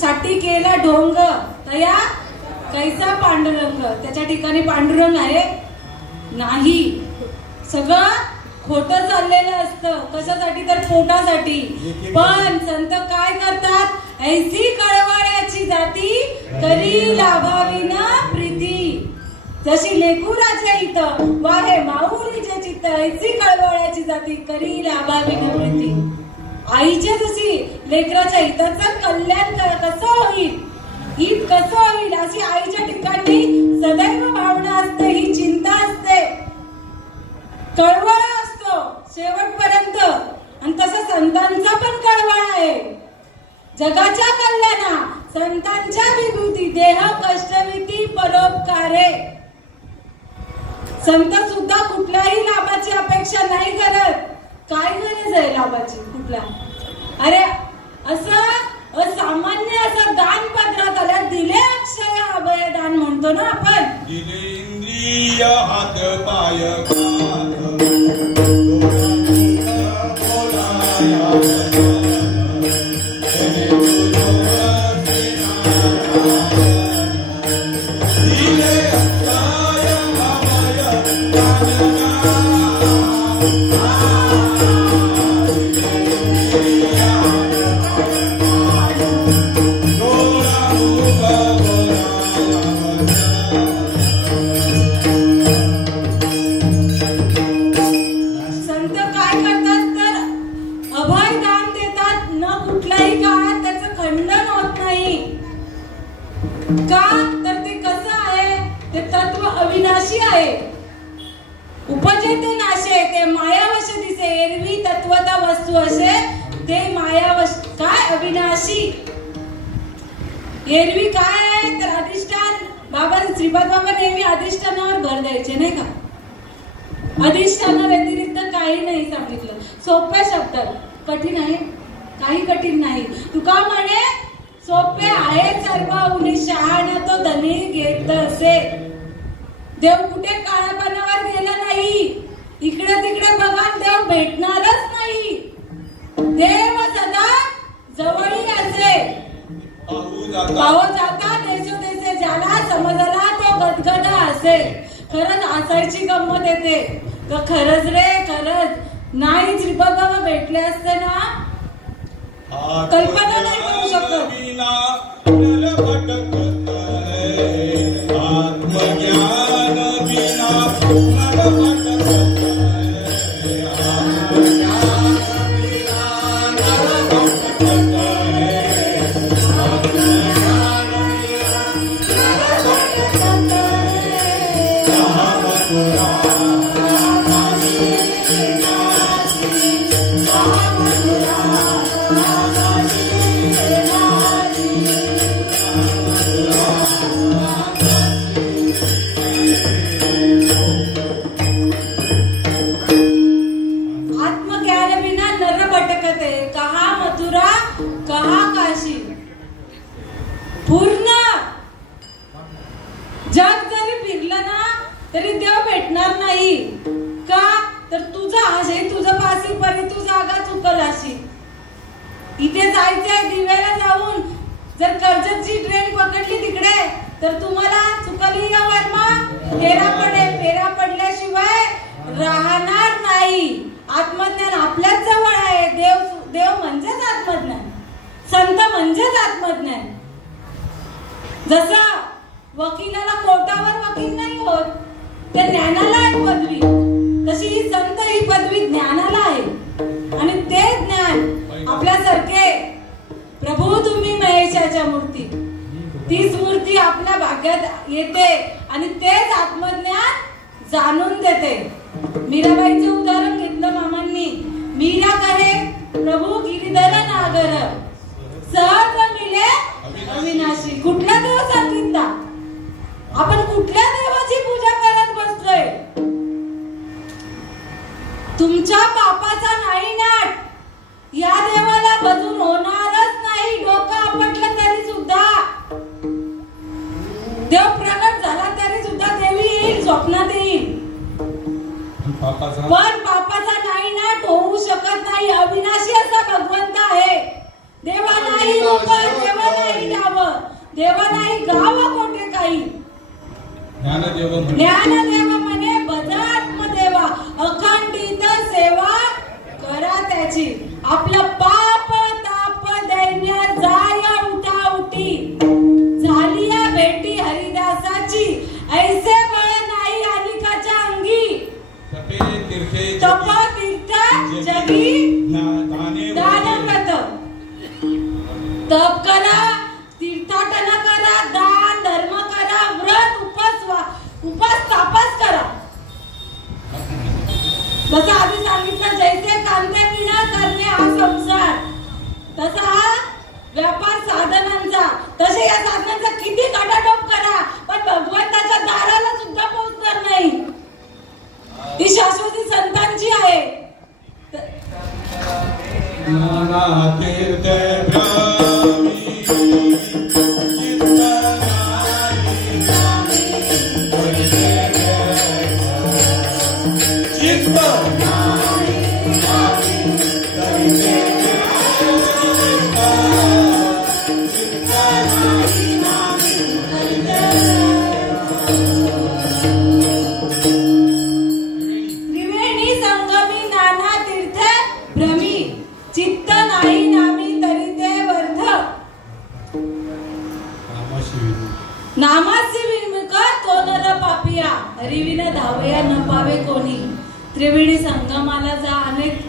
साठी केला ढोंग तया कैसा पांडुरंग. त्याच्या ठिकाणी पांडुरंग आहे नाही. सगळं खोटं चाललेलं असतं. कशासाठी तर पोटासाठी. पण संत काय करतात, ऐसी कळवळ्याची जाती करी लाभाविन प्रीती. जशी लेकुराच्या इथं वाहे माऊलीच्या चित्त, ऐसी कळवळ्याची जाती करी लाभाविन प्रीती. आईच्या जशी लेकराच्या हिताचं कल्याण कसं होईल, हित कसं होईल अशी आईच्या ठिकाणी सदैव भावना असते, ही चिंता असते, कळवळा असतो शेवटपर्यंत. आणि तसं संतांचा पण कळवळा आहे. जगाच्या कल्याणा संतांच्या विभूती, देह कष्टविती परोपकारे. संत सुद्धा कुठल्याही लाभाची अपेक्षा नाही करत. काय गरज आहे लाभाची कुठला. अरे असं असामान्य असं दान पत्रात आलं, दिले अक्षय अभय दान म्हणतो ना आपण. दिले इंद्रिय हात पाय आहे. उपजेते नाशे ते मायावश दिसे, एरवी तत्वता वस्तू असे ते मायावश काय अविनाशी. एरवी काय आहे तर अधिष्ठान. बाबा श्रीपाद बाबा नेहमी अधिष्ठानावर भर द्यायचे नाही का. अधिष्ठाना व्यतिरिक्त काही नाही सांगितलं. सोप्या शब्दात. कठीण आहे काही कठीण नाही. तुका म्हणे सोपे आहे सर्व उनी शहाण्या तो धनी घेत असे. देव कुठे काळ्या पानावर गेला नाही. इकडे तिकडे बघा देव भेटणारच नाही. देव सदा जवळी असे. पाहू जाता देशोदेशे ज्याला समजला तो गदगदा असे. खरंच हसायची गंमत येते. खरंच रे खरंच नाही श्रीपाद बाबा भेटले असते ना कल्पना नाही करू शकत. पूर्ण जग जरी फिरलं ना तरी देव भेटणार नाही. का तर तुझं आहे तुझं पासी परी तू जागा चुकल अशी. इथे जायचंय दिव्याला जाऊन जर कर्जतची ट्रेन पकडली तिकडे तर तुम्हाला चुकली या वर्मा फेरा पडेल. फेरा पडल्याशिवाय राहणार नाही. आत्मज्ञान आपल्याच जवळ आहे. देव म्हणजेच आत्मज्ञान. संत म्हणजेच आत्मज्ञान. जसं वकिलाला कोर्टावर वकील नाही होत ते ज्ञानाला आहे पदवी, तशी ही संत ही पदवी ज्ञानाला आहे. आणि ते ज्ञान आपल्यासारखे प्रभू तुम्ही महेशाच्या मूर्ती तीच मूर्ती आपल्या भाग्यात येते आणि तेच आत्मज्ञान जाणून देते. मीराबाईचं उदाहरण घेतलं मामांनी. मीरा कहे प्रभू गिरिधर नागर सहज मिले अविनाशी. कुठला देव सांगितला. आपण कुठल्या देवाची पूजा करत बसलोय. तुमच्या बापाचा नाही नाट या देवाला भजून होणारच नाही. डोकं आपटलं तरी सुद्धा देव प्रगट झाला तरी सुद्धा देवी येईल स्वप्नात येईल. पण बापाचा नाही नाट होऊ शकत नाही. अविनाशी असा भगवंत आहे. देवा नाही लोक देवा नाही नाव देवा नाही गाव कोठे काही. ज्ञानदेव म्हणे भजा आत्मदेवा अखंडित सेवा करा त्याची. आपलं पाप ताप दैन्य जाय उठा उठी झाली या भेटी हरिदासाची. ऐसे बळ नाही अनिकाच्या अंगी तप तीर्थ जगी दानव्रत. तप करा तीर्थाटन करा दान धर्म करा व्रत उपास तापास करा. जसं आधी सांगितलं जैसे कांदे विना करणे हा संसार तसा हा व्यापार साधनांचा. तसे या साधनांचा किती काटाटोप करा पण भगवंताच्या दाराला सुद्धा पोहोचणार नाही. ही शाश्वती संतांची आहे. नामासी विमुख तो नर पापिया हरिविन धावया न पावे कोणी. त्रिवेणी संगमाला जा. अनेक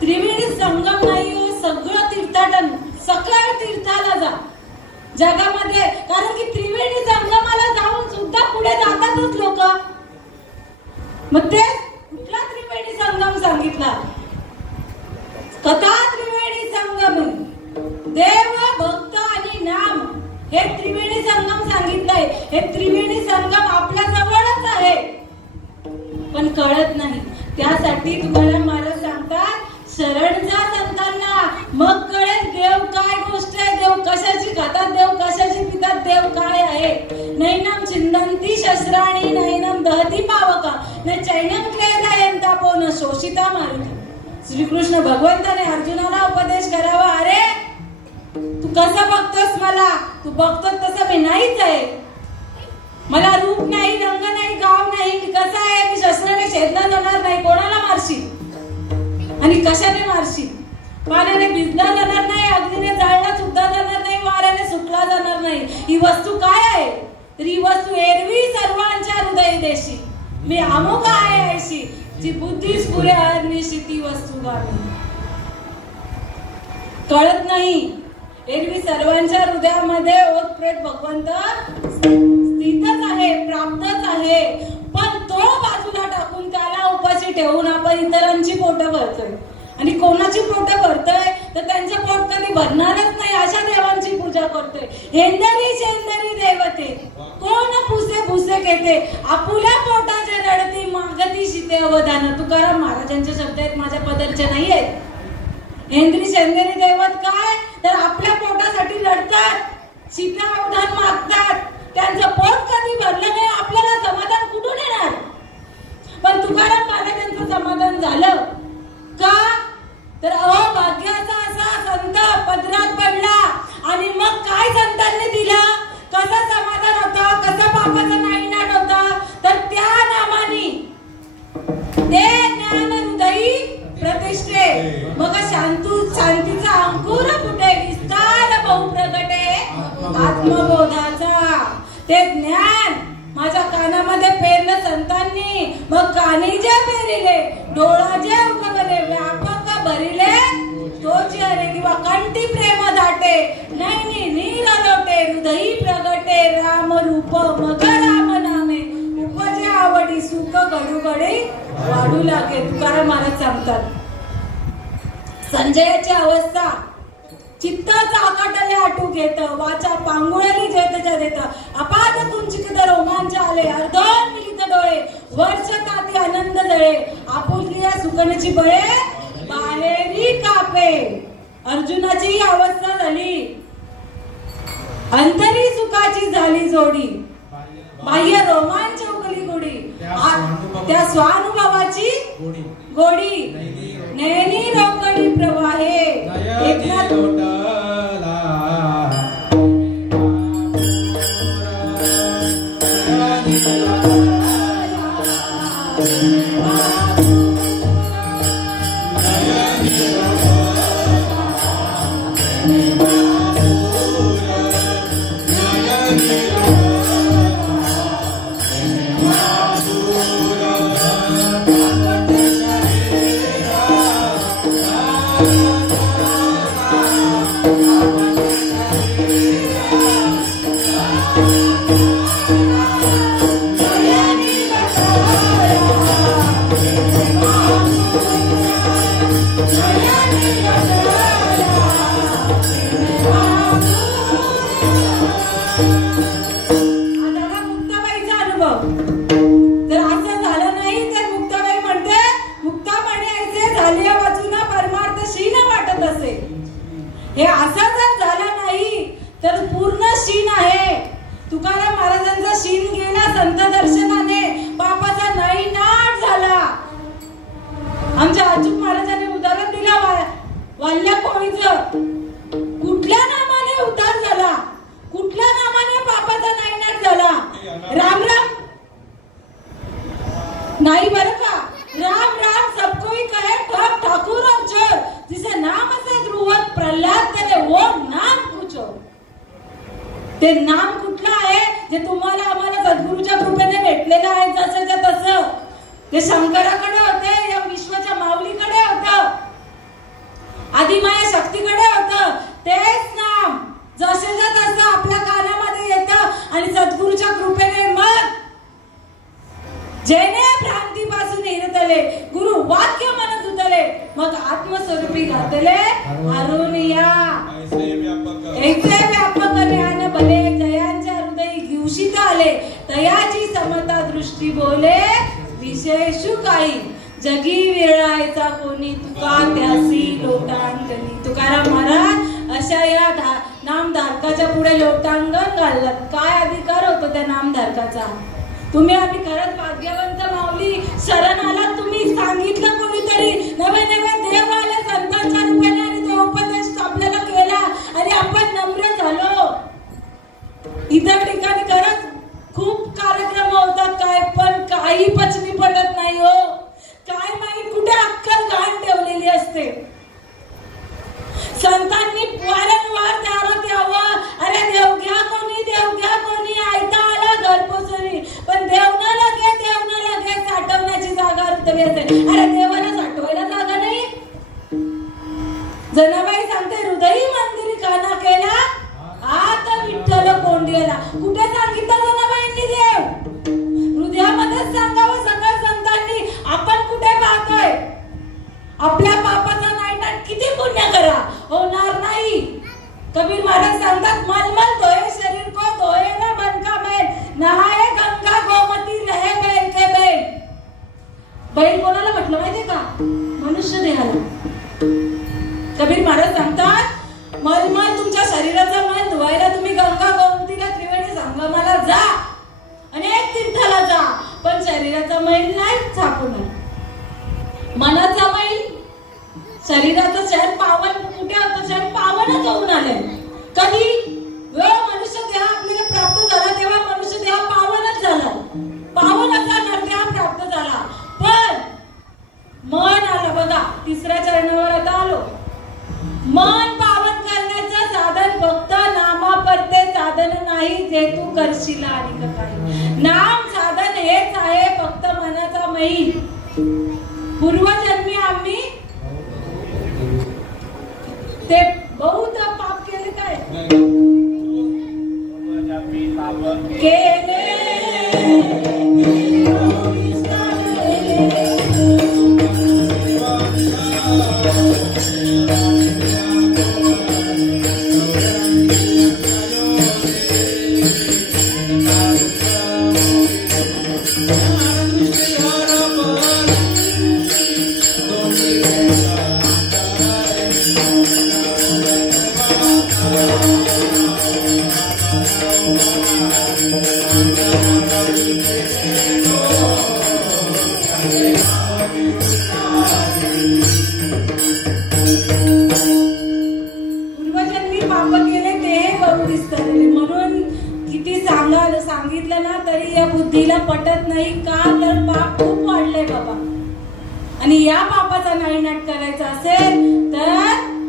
त्रिवेणी संगम नाही हो. सगळं तीर्थाटन सगळ्या तीर्थाला जा जगामध्ये. कारण की त्रिवेणी संगमाला जाऊन सुद्धा पुढे जातातच लोक. मग ते कुठला त्रिवेणी संगम सांगितला? कथा त्रिवेणी संगम, देव भक्त आणि नाम हे त्रिवेणी संगम सांगितलंय. हे त्रिवेणी संगम आपल्या जवळच आहे पण कळत नाही. त्यासाठी तुकाराम महाराज सांगतात शरण जा संतांना, मग कळेल देव काय गोष्ट आहे, देव कशाची खातात, देव कशाची पितात, देव काय आहे. नैनम छिंदंती शस्त्राणी नैनम दहती पावका न चैनम क्लेदयंता न शोषिता मारुती. श्रीकृष्ण भगवंताने अर्जुनाला उपदेश करावा, अरे तू कसं बघतोस मला, तू बघतोस तसं मी नाहीच आहे. मला रूप नाही, रंग नाही, गाव नाही, मी कसा आहे, मी शस्त्राने छेदला जाणार नाही. कोणाला मारशील आणि कशाने मारशील? पाण्याने भिजला जाणार नाही, अग्नीने जाळला सुद्धा जाणार नाही, वाऱ्याने सुटला जाणार नाही. ही वस्तू काय आहे? तर ही वस्तू एरवी सर्वांच्या हृदय देशी, मी अमुक आहे ऐशी, जी बुद्धी स्फुरे अनिशी ती वस्तू गावी. कळत नाही. एरवी सर्वांच्या हृदयामध्ये ओतप्रेत भगवंत स्थितच आहे, प्राप्तच आहे. पण तो बाजूला टाकून त्याला उपाशी ठेवून आपण इतरांची पोटं भरतोय. आणि कोणाची पोटं भरतोय? तर त्यांचे पोट कधी भरणारच नाही अशा देवांची पूजा करतोय. हेंदरी शेंदरी देवते कोण पुसे भुसे घेते, आपुल्या पोटाचे रडती मागती शिते अवधान. तुकाराम महाराजांचे शब्द आहेत, माझ्या पदरचे नाही आहेत. हेंद्री शेंदरी दैवत काय? तर आपल्या पोटासाठी लढतात, सीता अवधान मागतात. त्यांचं पोट कधी भरलं नाही, आपल्याला समाधान कुठून येणार? पण तुकाराम महाराजांचं समाधान झालं का? तर अभाग्याचा असा संत पदरात पडला आणि मग काय संतांनी दिलं? कसं समाधान होतं, कसं पापाचा नायनाट होता? तर त्या नामानी ते ज्ञान हृदयी प्रतिष्ठे, मग शांतीचा अंकुर फुटे, विस्तार बहुप्रगटे आत्मबोधाचा. ते ज्ञान माझ्या कानामध्ये पेरलं संतांनी, मग कानी जे पेरिले, डोळा जे उगवले, व्यापक भरिले तोची अरे किंवा कंठी प्रेम दाटे, नैनी नीर लोटे, हृदयी प्रगटे राम रूप, मग राम नामे उपजे आवडी, सुख घडूघडी वाढू लागे. तुकाराम महाराज सांगतात संजयाची अवस्था, चित्त चाकाटले आटू घेत, वाचा पांगुळली जेतच्या देत, अपाद कुंचित रोमांच आले, अर्धोन मिलित डोळे, वर्ष ताती आनंद जळे, आपुलकीया सुकण्याची बळे बाहेरी कापे. अर्जुनाची अवस्था झाली, अंतरी सुखाची झाली जोडी, बाह्य रोमांच उकली गोडी, त्या स्वानुभवाची गोडी, नयनी रोकडी प्रवाहे. एकनाथ हे असं जर झालं नाही तर पूर्ण शीन आहे. तुकाराम महाराजांचा शीन गेला संत दर्शनाने, पापाचा नाईनाट झाला. आमच्या अच्युत महाराजांनी उदाहरण दिला वाल्या कोळीचं. कुठल्या नामाने उद्धार झाला, कुठल्या नामाने पापाचा नाईनाट झाला? राम राम नाही बरं का, राम राम सब कोई कहे ठग ठाकुर और चोर, जिसे नाम से ध्रुवत प्रहलाद करे वो नाम पूछो. ते नाम कुठलं आहे जे तुम्हाला आम्हाला सद्गुरूच्या कृपेने भेटलेलं आहे? जसंच्या तसं ते शंकराकडे होते, या विश्वाच्या माऊलीकडे होतं, आदिमाया शक्तीकडे होतं. तेच नाम जसंच्या तसं आपल्या कानामध्ये येतं आणि सद्गुरूच्या कृपेने मग जेणे भ्रांतीपासून मग आत्मस्वरूपी घातले हरून या. ऐसे व्यापक ज्ञान भले जयांच्या हृदयी घेऊशित आले तयाची समता दृष्टी बोले विशेषू काही. जगी विरळायचा कोणी तुका त्यासी लोटांगणी. तुकाराम महाराज अशा या नामधारकाच्या पुढे लोटांगण घालत. काय अधिकार होतो त्या नामधारकाचा? तुम्ही आम्ही खरंच भाग्यवंत माऊली शरण आला. तुम्ही सांगितलं कोणीतरी नवे नवे देव आले संतांच्या रूपाने आणि तो उपदेश आपल्याला केला आणि आपण नम्र झालो. इतर ठिकाणी खरंच खूप कार्यक्रम होतात काय, पण काही पचनी पडत नाही हो. काय माहित कुठे अक्कल घाण ठेवलेली असते. संतांनी वारंवार दारात यावं. अरे देव घ्या कोणी आयता आला घरपोचरी. पण देव न लगे साठवण्याची जागा रुतली असते. अरे देवाला साठवायला जागा नाही. जनाबाई सांगते हृदयी मंदिरी काना केला आता विठ्ठल कोंडीला. कुठे सांगितलं जनाबाईंनी देव? हृदयामध्येच सांगावं सगळ्या संतांनी. आपण कुठे पाहतोय? आपल्या पापाचा नाईटाट किती पुण्य करा होणार नाही. कबीर महाराज सांगतात मलमल धोये शरीर को धोये ना मन का मैल नहाए गंगा गोमती रहे बैल के बैल. बैल कोणाला म्हटलं माहितीये का? मनुष्य देहाला. कबीर महाराज सांगतात मलमल तुमच्या शरीराचं मन धुवायला तुम्ही गंगा गोमतीला त्रिवेणी संगमाला जा, अनेक तीर्थाला जा, पण शरीराचा मैल नाही छापू नये. मनाचा मैल शरीराचं शरीर पावन कुठे होतं? शरीर पावनच होऊन आले. कधी मनुष्य देह आपल्याला प्राप्त झाला तेव्हा मनुष्य देह पावनच झाला. पावन असा नरदेह प्राप्त झाला. पण मन आलं बघा. तिसऱ्या चरणावर आता आलो. मन पावन करण्याचं साधन फक्त नामापरते साधन नाही जे तू करशील. आणि काय नाम साधन हेच आहे फक्त मनाचा मैल. पूर्वजन्मी आम्ही ते बहुत पाप केले. काय केले? पूर्वजन्मी पाप केले ते बघू दिसतात. म्हणून किती सांगितलं ना तरी या बुद्धीला पटत नाही. का तर पाप खूप वाढलंय बाबा. आणि या पापाचा नायनाट करायचा असेल तर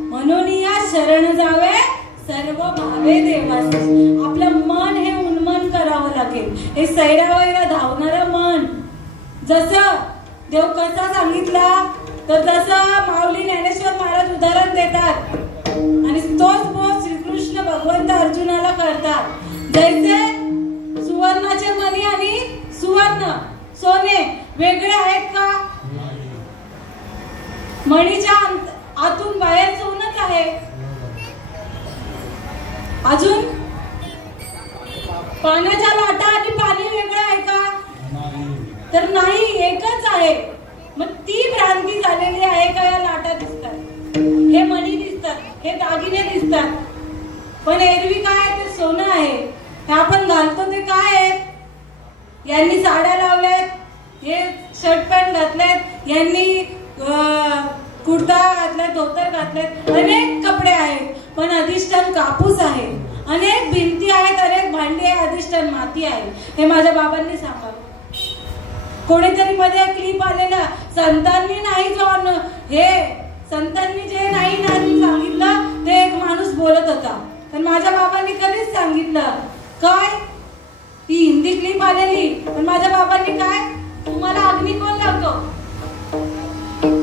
म्हणून या शरण जावे सर्व भावे देवाचे. आपलं मन हे उन्मन करावं लागेल. हे सैरावैरा धावणारं मन. जसं देव कसा सांगितला तर जसं माऊली ज्ञानेश्वर महाराज उदाहरण देतात आणि तोच बोध श्रीकृष्ण भगवंत अर्जुनाला करतात. जैसे सुवर्णाचे मणी आणि सुवर्ण सोने वेगळे आहेत का? मणीच्या आतून बाहेर सोनच आहे. अजून पाण्याच्या लाटा आणि पाणी वेगळं आहे का? तर नाही, एकच आहे. मग ती भ्रांती झालेली आहे का? या लाटा दिसतात, हे मणी दिसतात, हे दागिने दिसतात, पण एरवी काय ते सोनं आहे. हे आपण घालतो ते काय आहे? यांनी साड्या लावल्यात, हे शर्ट पॅन्ट घातलेत, यांनी कुर्ता घातलाय, धोतर घातलेत, अनेक कपडे आहेत, पण अधिष्ठान कापूस आहे. अनेक भिंती आहेत, अनेक भांडी आहे, अधिष्ठान माती आहे. हे माझ्या बाबांनी सांगावं. कोणीतरी मध्ये क्लिप आलेला, संतांनी नाही जो हे संतांनी जे नाही सांगितलं ते एक माणूस बोलत होता. तर माझ्या बाबांनी कधीच सांगितलं काय? ती हिंदी क्लिप आलेली, पण माझ्या बाबांनी काय? तुम्हाला अग्नी कोण लावतो?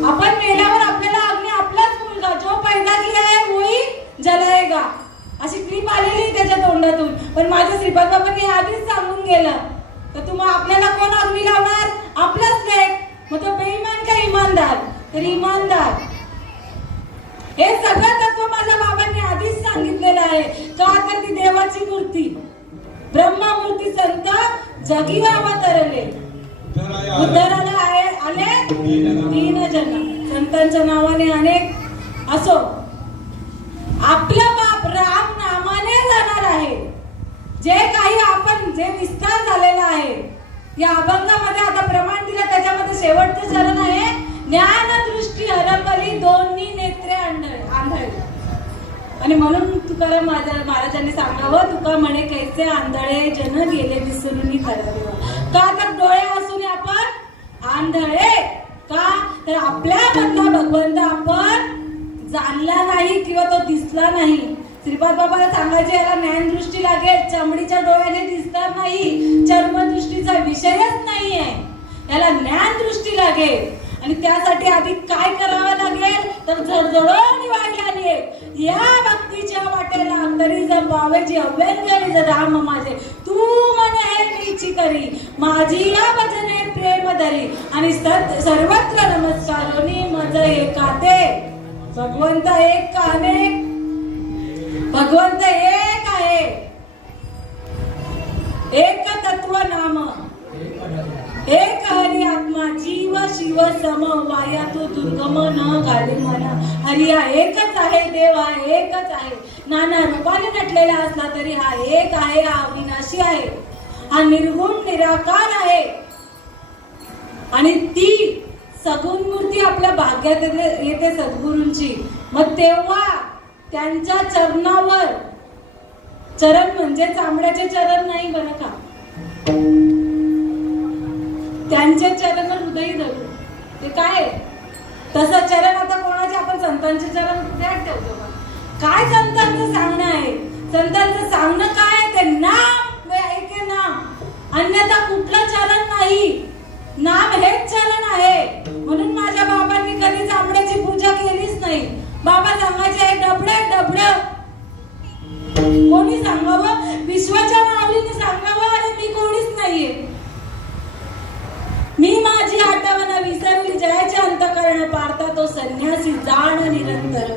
आपण मेल्यावर आपल्याला अग्नी आपलाच मुलगा जो पैदा किया है वही जलाएगा, अशी क्लिप आलेली त्याच्या तोंडातून. पण माझ्या श्रीपाद बाबांनी आधीच सांगून गेलं तर तुम्हाला आपल्याला कोण अग्नी लावणार? आपलाच लेक. मग तो बेईमान का इमानदार? तर इमानदार हे सगळं तत्व माझ्या बाबांनी आधीच सांगितलेलं आहे. का तर ती देवाची मूर्ती, ब्रह्ममूर्ती संत जगी अवतरले, उद्धराला आले तीन जन. संतांच्या नावाने अनेक असो, आपला बाप राम नामाने जाणार आहे. जे काही आपण जे विस्तार झालेला आहे या अभंगामध्ये आता प्रमाण दिलं, त्याच्यामध्ये शेवटचं चरण आहे ज्ञान दृष्टी हरपली दोन्ही नेत्रे आंधळे. आणि म्हणून तुकाराम महाराजांनी सांगावं, तुका म्हणे कैसे आंधळे जन गेले विसरून खरा देवा. का तर डोळे असून आपण आंधळे, का तर आपल्या मधला भगवंत आपण जाणला नाही किंवा तो दिसला नाही. श्रीपाद बाबाला सांगायचे याला ज्ञानदृष्टी लागेल, चमडीच्या डोळ्याने दिसणार नाही, चर्मदृष्टीचा विषयच नाहीये, याला ज्ञानदृष्टी लागेल. आणि त्यासाठी आधी काय करावं लागेल तर झडझडून वाढल्याने या भक्तीच्या वाटेला तरी जर बावेची अव्यंजनी जर राम माझे तू म्हणे हे मीची करी, माझी या भजने प्रेम धरी. आणि सर्वत्र नमस्कारोनी मज एकाते. भगवंत एक का अनेक? भगवंत एक आहे. एक तत्व नाम, एक हरी आत्मा, जीव शिव सम, वाया तो दुर्गम न घाली मना. हरी हा एकच आहे, देव हा एकच आहे. नाना रूपाने नटलेला असला तरी हा एक आहे, हा अविनाशी आहे, हा निर्गुण निराकार आहे. आणि ती सगुण मूर्ती आपल्या भाग्यात येते सद्गुरूंची. मग तेव्हा त्यांच्या चरणावर, चरण म्हणजे चांबड्याचे चरण नाही बरं का, त्यांचे चरण हृदय धरू. ते काय तसं चरण आता कोणाचे आपण संतांचे चरण हृदयात ठेवतो का? काय संतांचं सांगणं आहे? संतांचं सांगणं काय? ते नाम ऐके नाम, अन्यथा कुठलं चरण नाही, नाम हेच चरण आहे. म्हणून माझ्या बाबांनी कधी चांबड्याची पूजा केलीच नाही. बाबा सांगायचे डबडे डबड. कोणी सांगावं? विश्वाच्या माऊलीने सांगावं. आणि मी कोणीच नाहीये. मी माझी आठवण विसरली, जयाचे अंतकरण पारता तो संन्यासी जाण निरंतर.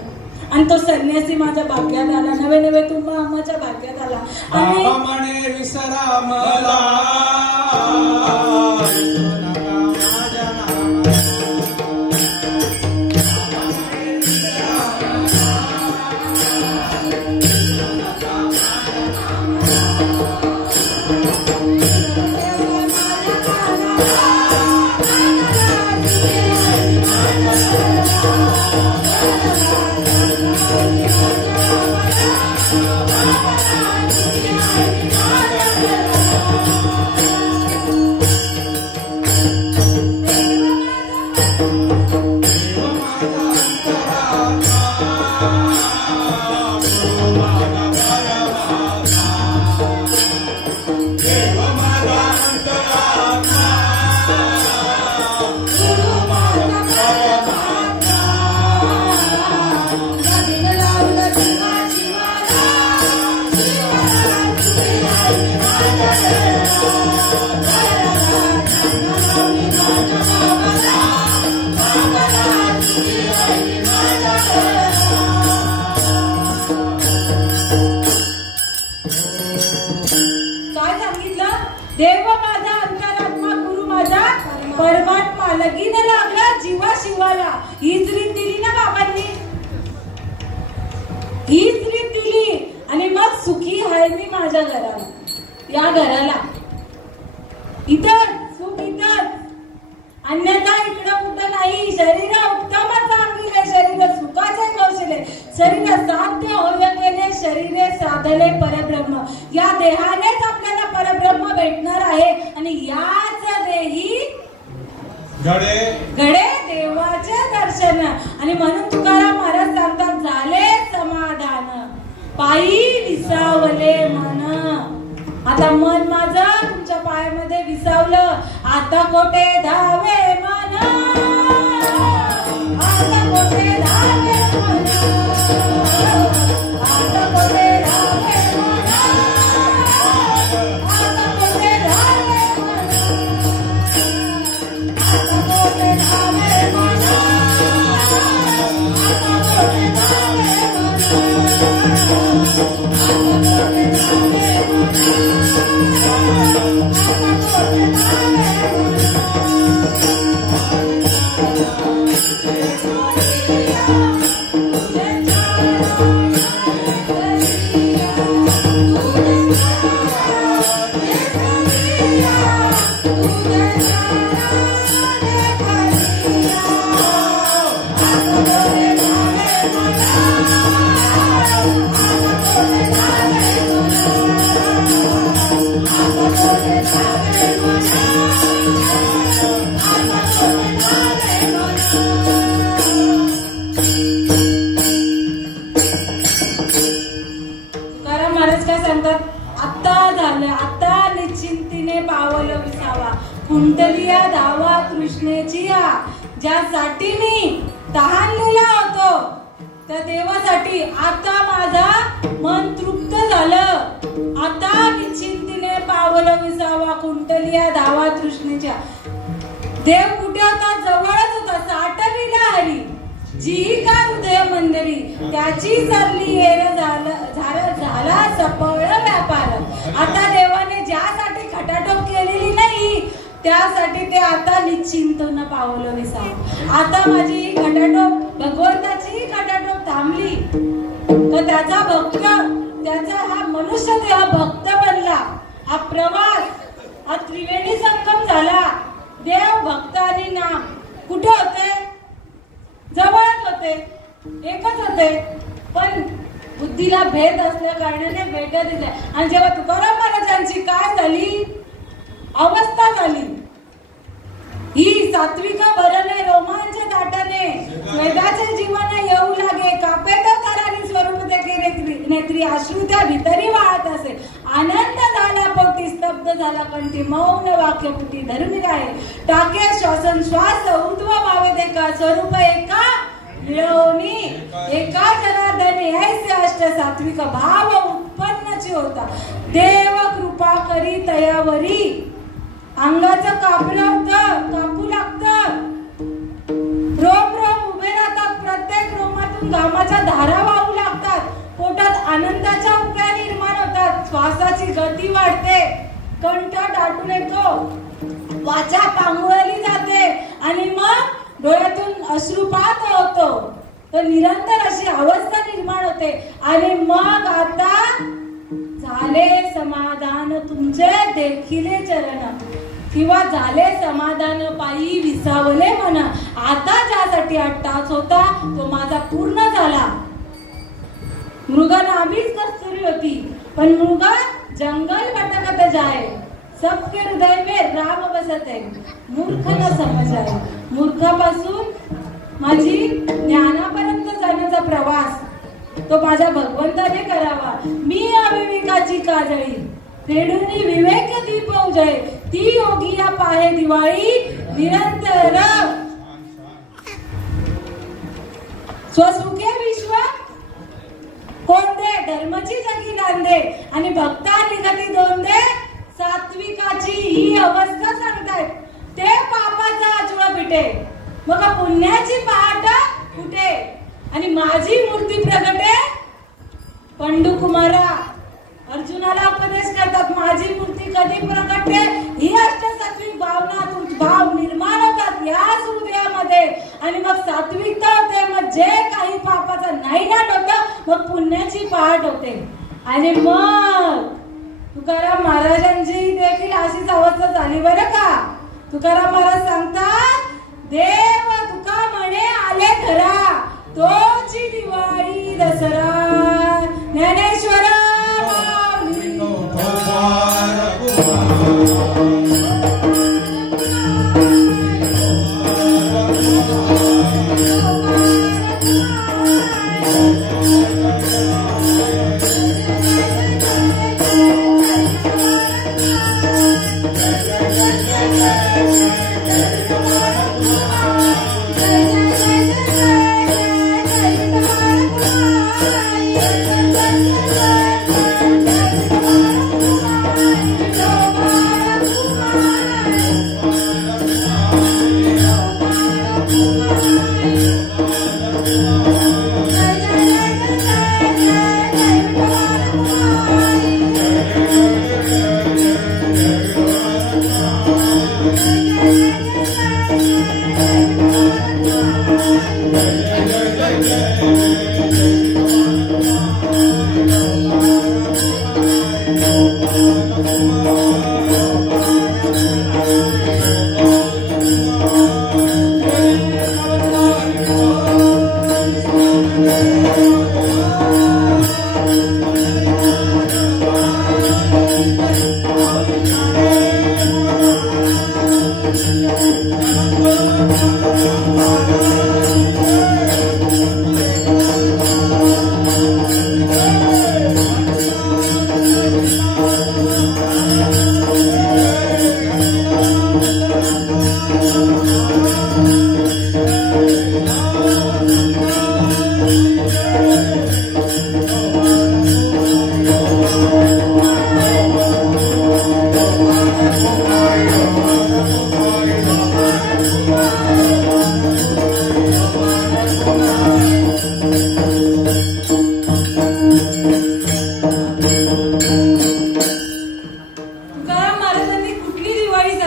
आणि तो संन्यासी माझ्या भाग्यात आला, नवे नवे तुम्हा आम्हाच्या भाग्यात आला. आणि म्हणे विसरा मला परमात्मा लगीन लागला जीवा शिवाला. हीच रीत दिली ना बाबांनी, हीच रीत दिली. आणि मग सुखी आहे मी माझ्या घराला, या घराला. इथं सुख इथं, अन्यथा इकडं कुठं नाही. शरीर उत्तम चांगले, शरीर सुखाचे कौशले, शरीर साध्य होय गेले, शरीरे साधले परब्रह्म. या देहानेच आपल्याला परब्रह्म भेटणार आहे. आणि याच देही घडे देवाचे दर्शन. आणि म्हणून तुकाराम महाराज सांगतात झाले समाधान पायी विसावले मन. आता मन माझं तुमच्या पायामध्ये विसावलं, आता कोठे धावे मन, आता कोठे धावे मन, आता कोठे धावे मन, आता कोठे धावे मन, आता कोठे धावे मन, आता कोठे धावे मन. कुंडली या धावा तृष्णेची या, ज्यासाठी मी तहानलेला होतो त्या देवासाठी आता माझा मन तृप्त झालं. आता निश्चिंतीने पावलं विसावा कुंडली या धावा तृष्णेच्या. देव कुठे होता? जवळच होता. साठविला हरी जी का हृदय मंदिरी, त्याची चालली येर झाला सफळ व्यापार. आता देवाने ज्यासाठी खटाटोप केलेली नाही त्यासाठी ते आता निश्चिंतून पावलं विसावं. आता माझी खटाटोप भगवंताची खटाटोप थांबली तर त्याचा भक्त, त्याचा हा मनुष्य देह भक्त बनला. हा प्रवास हा त्रिवेणी संगम झाला. देव भक्त आणि नाम कुठे होते? जवळच होते, एकच होते. पण बुद्धीला भेद असल्या कारणाने भेटत दिले. आणि जेव्हा तुकाराम महाराजांची काय झाली अवस्था झाली, ही सात्विका भरले रोमांच दाटणे, वेदाचे जीवन येऊ लागे, कापे तो तारानी स्वरूप देखील नेत्री, अश्रू त्या भितरी वाहत असे. आनंद झाला पोटी, स्तब्ध झाला कंठी, मौन वाक्य पुटी धरून राहे. टाके श्वासन श्वास ऊर्ध्व भावे देखा, स्वरूप एका मिळवणी एका जनार्दने, ऐसे अष्ट सात्विक भाव उत्पन्नची होता. देव कृपा करी तयावरी, अंगाचं कापू लागतं. रोम रोम उभे राहतात. प्रत्येक रोमातून घामाच्या धारा वाहू लागतात. पोटात आनंदाच्या उकळ्या निर्माण होतात. श्वासाची गती वाढते. कंठ दाटून येतो. वाचा पांगुळली जाते आणि मग डोळ्यातून अश्रुपात होतो. तर निरंतर अशी अवस्था निर्माण होते. आणि मग आता झाले समाधान तुमचे देखिले चरण, किंवा झाले समाधान पायी विसावले मन. आता ज्यासाठी अट्टास होता तो माझा पूर्ण झाला. मृग नाभीच कस्तुरी होती, पण मृग जंगल भटकत जाए, सबके हृदय में राम बसते, मूर्ख न समजाए. मूर्खापासून माझी ज्ञानापर्यंत जाण्याचा प्रवास तो माझ्या भगवंताने करावा. मी अविवेकाची काजळी फेडून विवेक दीप उजळे, ती योगी या पाहे दिवाळी निरंतर. स्वसुखे विश्व कोंदे, धर्माची जगी नांदे आणि भक्ता निगती दोंदे. सात्विकाची ही अवस्था सांगतायत. ते पापाचा अचूळ पिटे, मग पुण्याची पहाट कुठे. आणि माझी मूर्ती प्रगटे. पंडू कुमारा अर्जुनाला उपदेश करतात, माझी मूर्ती कधी प्रगटते. ही अष्टसात्विक भावना भाव निर्माण होतात या हृदयामध्ये. आणि मग सात्विकता होते. मग जे काही पापाचा नाहीनाट होतं, मग पुण्याची पहाट होते. आणि मग तुकाराम महाराजांची देखील अशीच अवस्था झाली बरं का. तुकाराम महाराज सांगतात, देव तुका म्हणे आले घरा, तोची दिवाळी दसरा. ज्ञानेश्वरा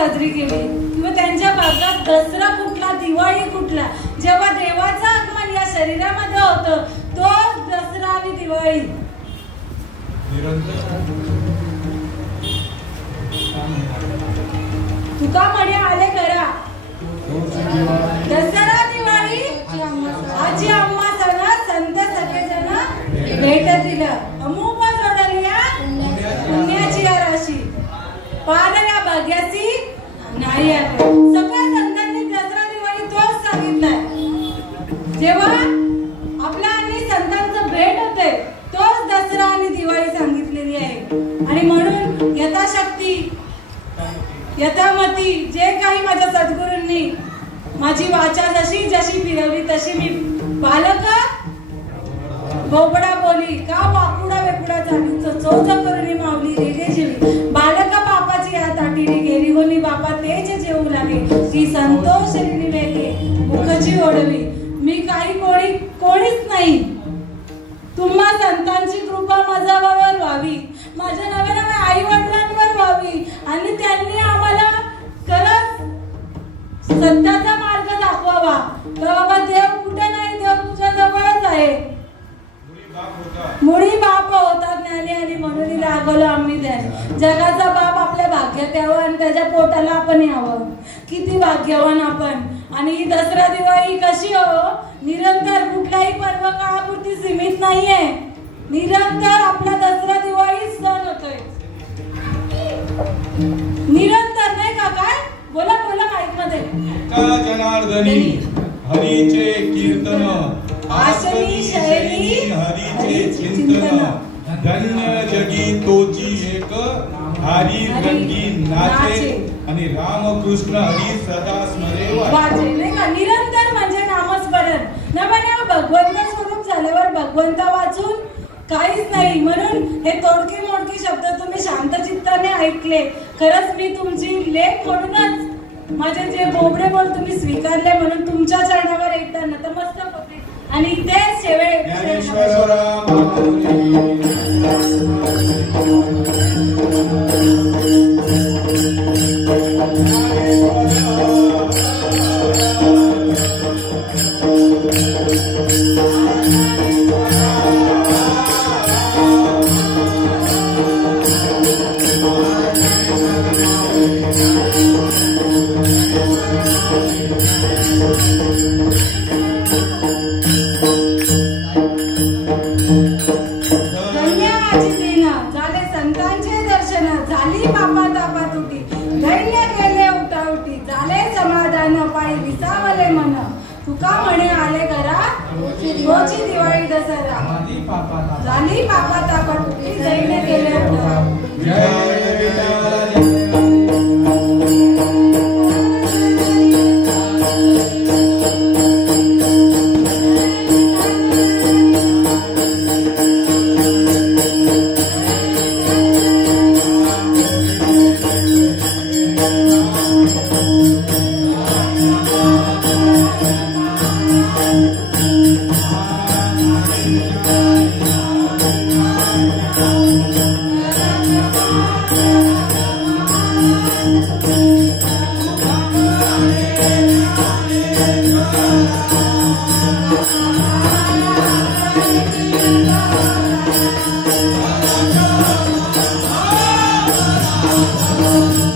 साजरी केली किंवा त्यांच्या भागात दसरा कुठला, दिवाळी कुठला, जेव्हा देवाचं आगमन या शरीरामध्ये होतं तो दसरा आणि दिवाळी. तुका म्हणे आले करा दसरा दिवाळी आजी अम्मा सण संत सगळेजण भेट दिलं अमूप जोडलिया पुण्याची राशी पार या भाग्याची नाही आहे. सगळ्या संतांनी दसरा दिवाळी तोच सांगितलाय. जेव्हा आपल्या आणि संतांचं भेट होते तोच दसरा आणि दिवाळी सांगितलेली आहे. आणि म्हणून यथाशक्ती यथामती जे काही माझ्या सद्गुरूंनी माझी वाचा जशी जशी फिरवली तशी मी बालक बोबडा बोली का वाकुडा वेकुडा झाली चोच करुणी मावली रेगे जेवी बालका बापाची या ताटीने गेली होनी बापा तेच जेवू लागे ती संतोष वेगे मुखची ओढवी. मी काही कोणीच नाही. तुम्हा संतांची कृपा माझ्यावर व्हावी, माझ्या नव्या नव्या आई वडिलांवर व्हावी आणि त्यांनी आम्हाला खरंच सत्याचा मार्ग दाखवावा. बाबा देव कुठे नाही, देव तुझ्या जवळच आहे. मुळी बाप होता ज्ञानी आणि म्हणून रागवलं आम्ही द्याय. जगाचा बाप आपल्या भाग्यात यावं आणि त्याच्या पोटाला आपण यावं. किती भाग्यवान आपण. आणि ही दसरा दिवाळी कशी हो निरंतर कुठल्याही पर्व काळापुरती सीमित नाहीये. निरंतर आपला दसरा दिवाळी सण होतोय. निरंतर नाही का? काय बोला बोला माईक मध्ये. जनार्दनी हरीचे कीर्तन आसनी शैली हरीचे चिंतन धन्य जगी तोची एक हरी रंगी नाचे आणि रामकृष्ण हरी सदा स्मरे वाचे. नाही का? निरंतर म्हणजे नामस्मरण. नव्या भगवंत स्वरूप झाल्यावर भगवंत वाचून काहीच नाही. म्हणून हे तोडके मोडके शब्द तुम्ही शांत चित्ताने ऐकले. खरंच मी तुमची लेख म्हणूनच माझे जे बोबडे बोल तुम्ही स्वीकारले म्हणून तुमच्या चरणावर एकदा नतमस्तक होते. आणि तेच शेवट तुका म्हणे आले करा तोची दिवाळी दसरा झाली पापा तापा तुटी दैन्य केले Oh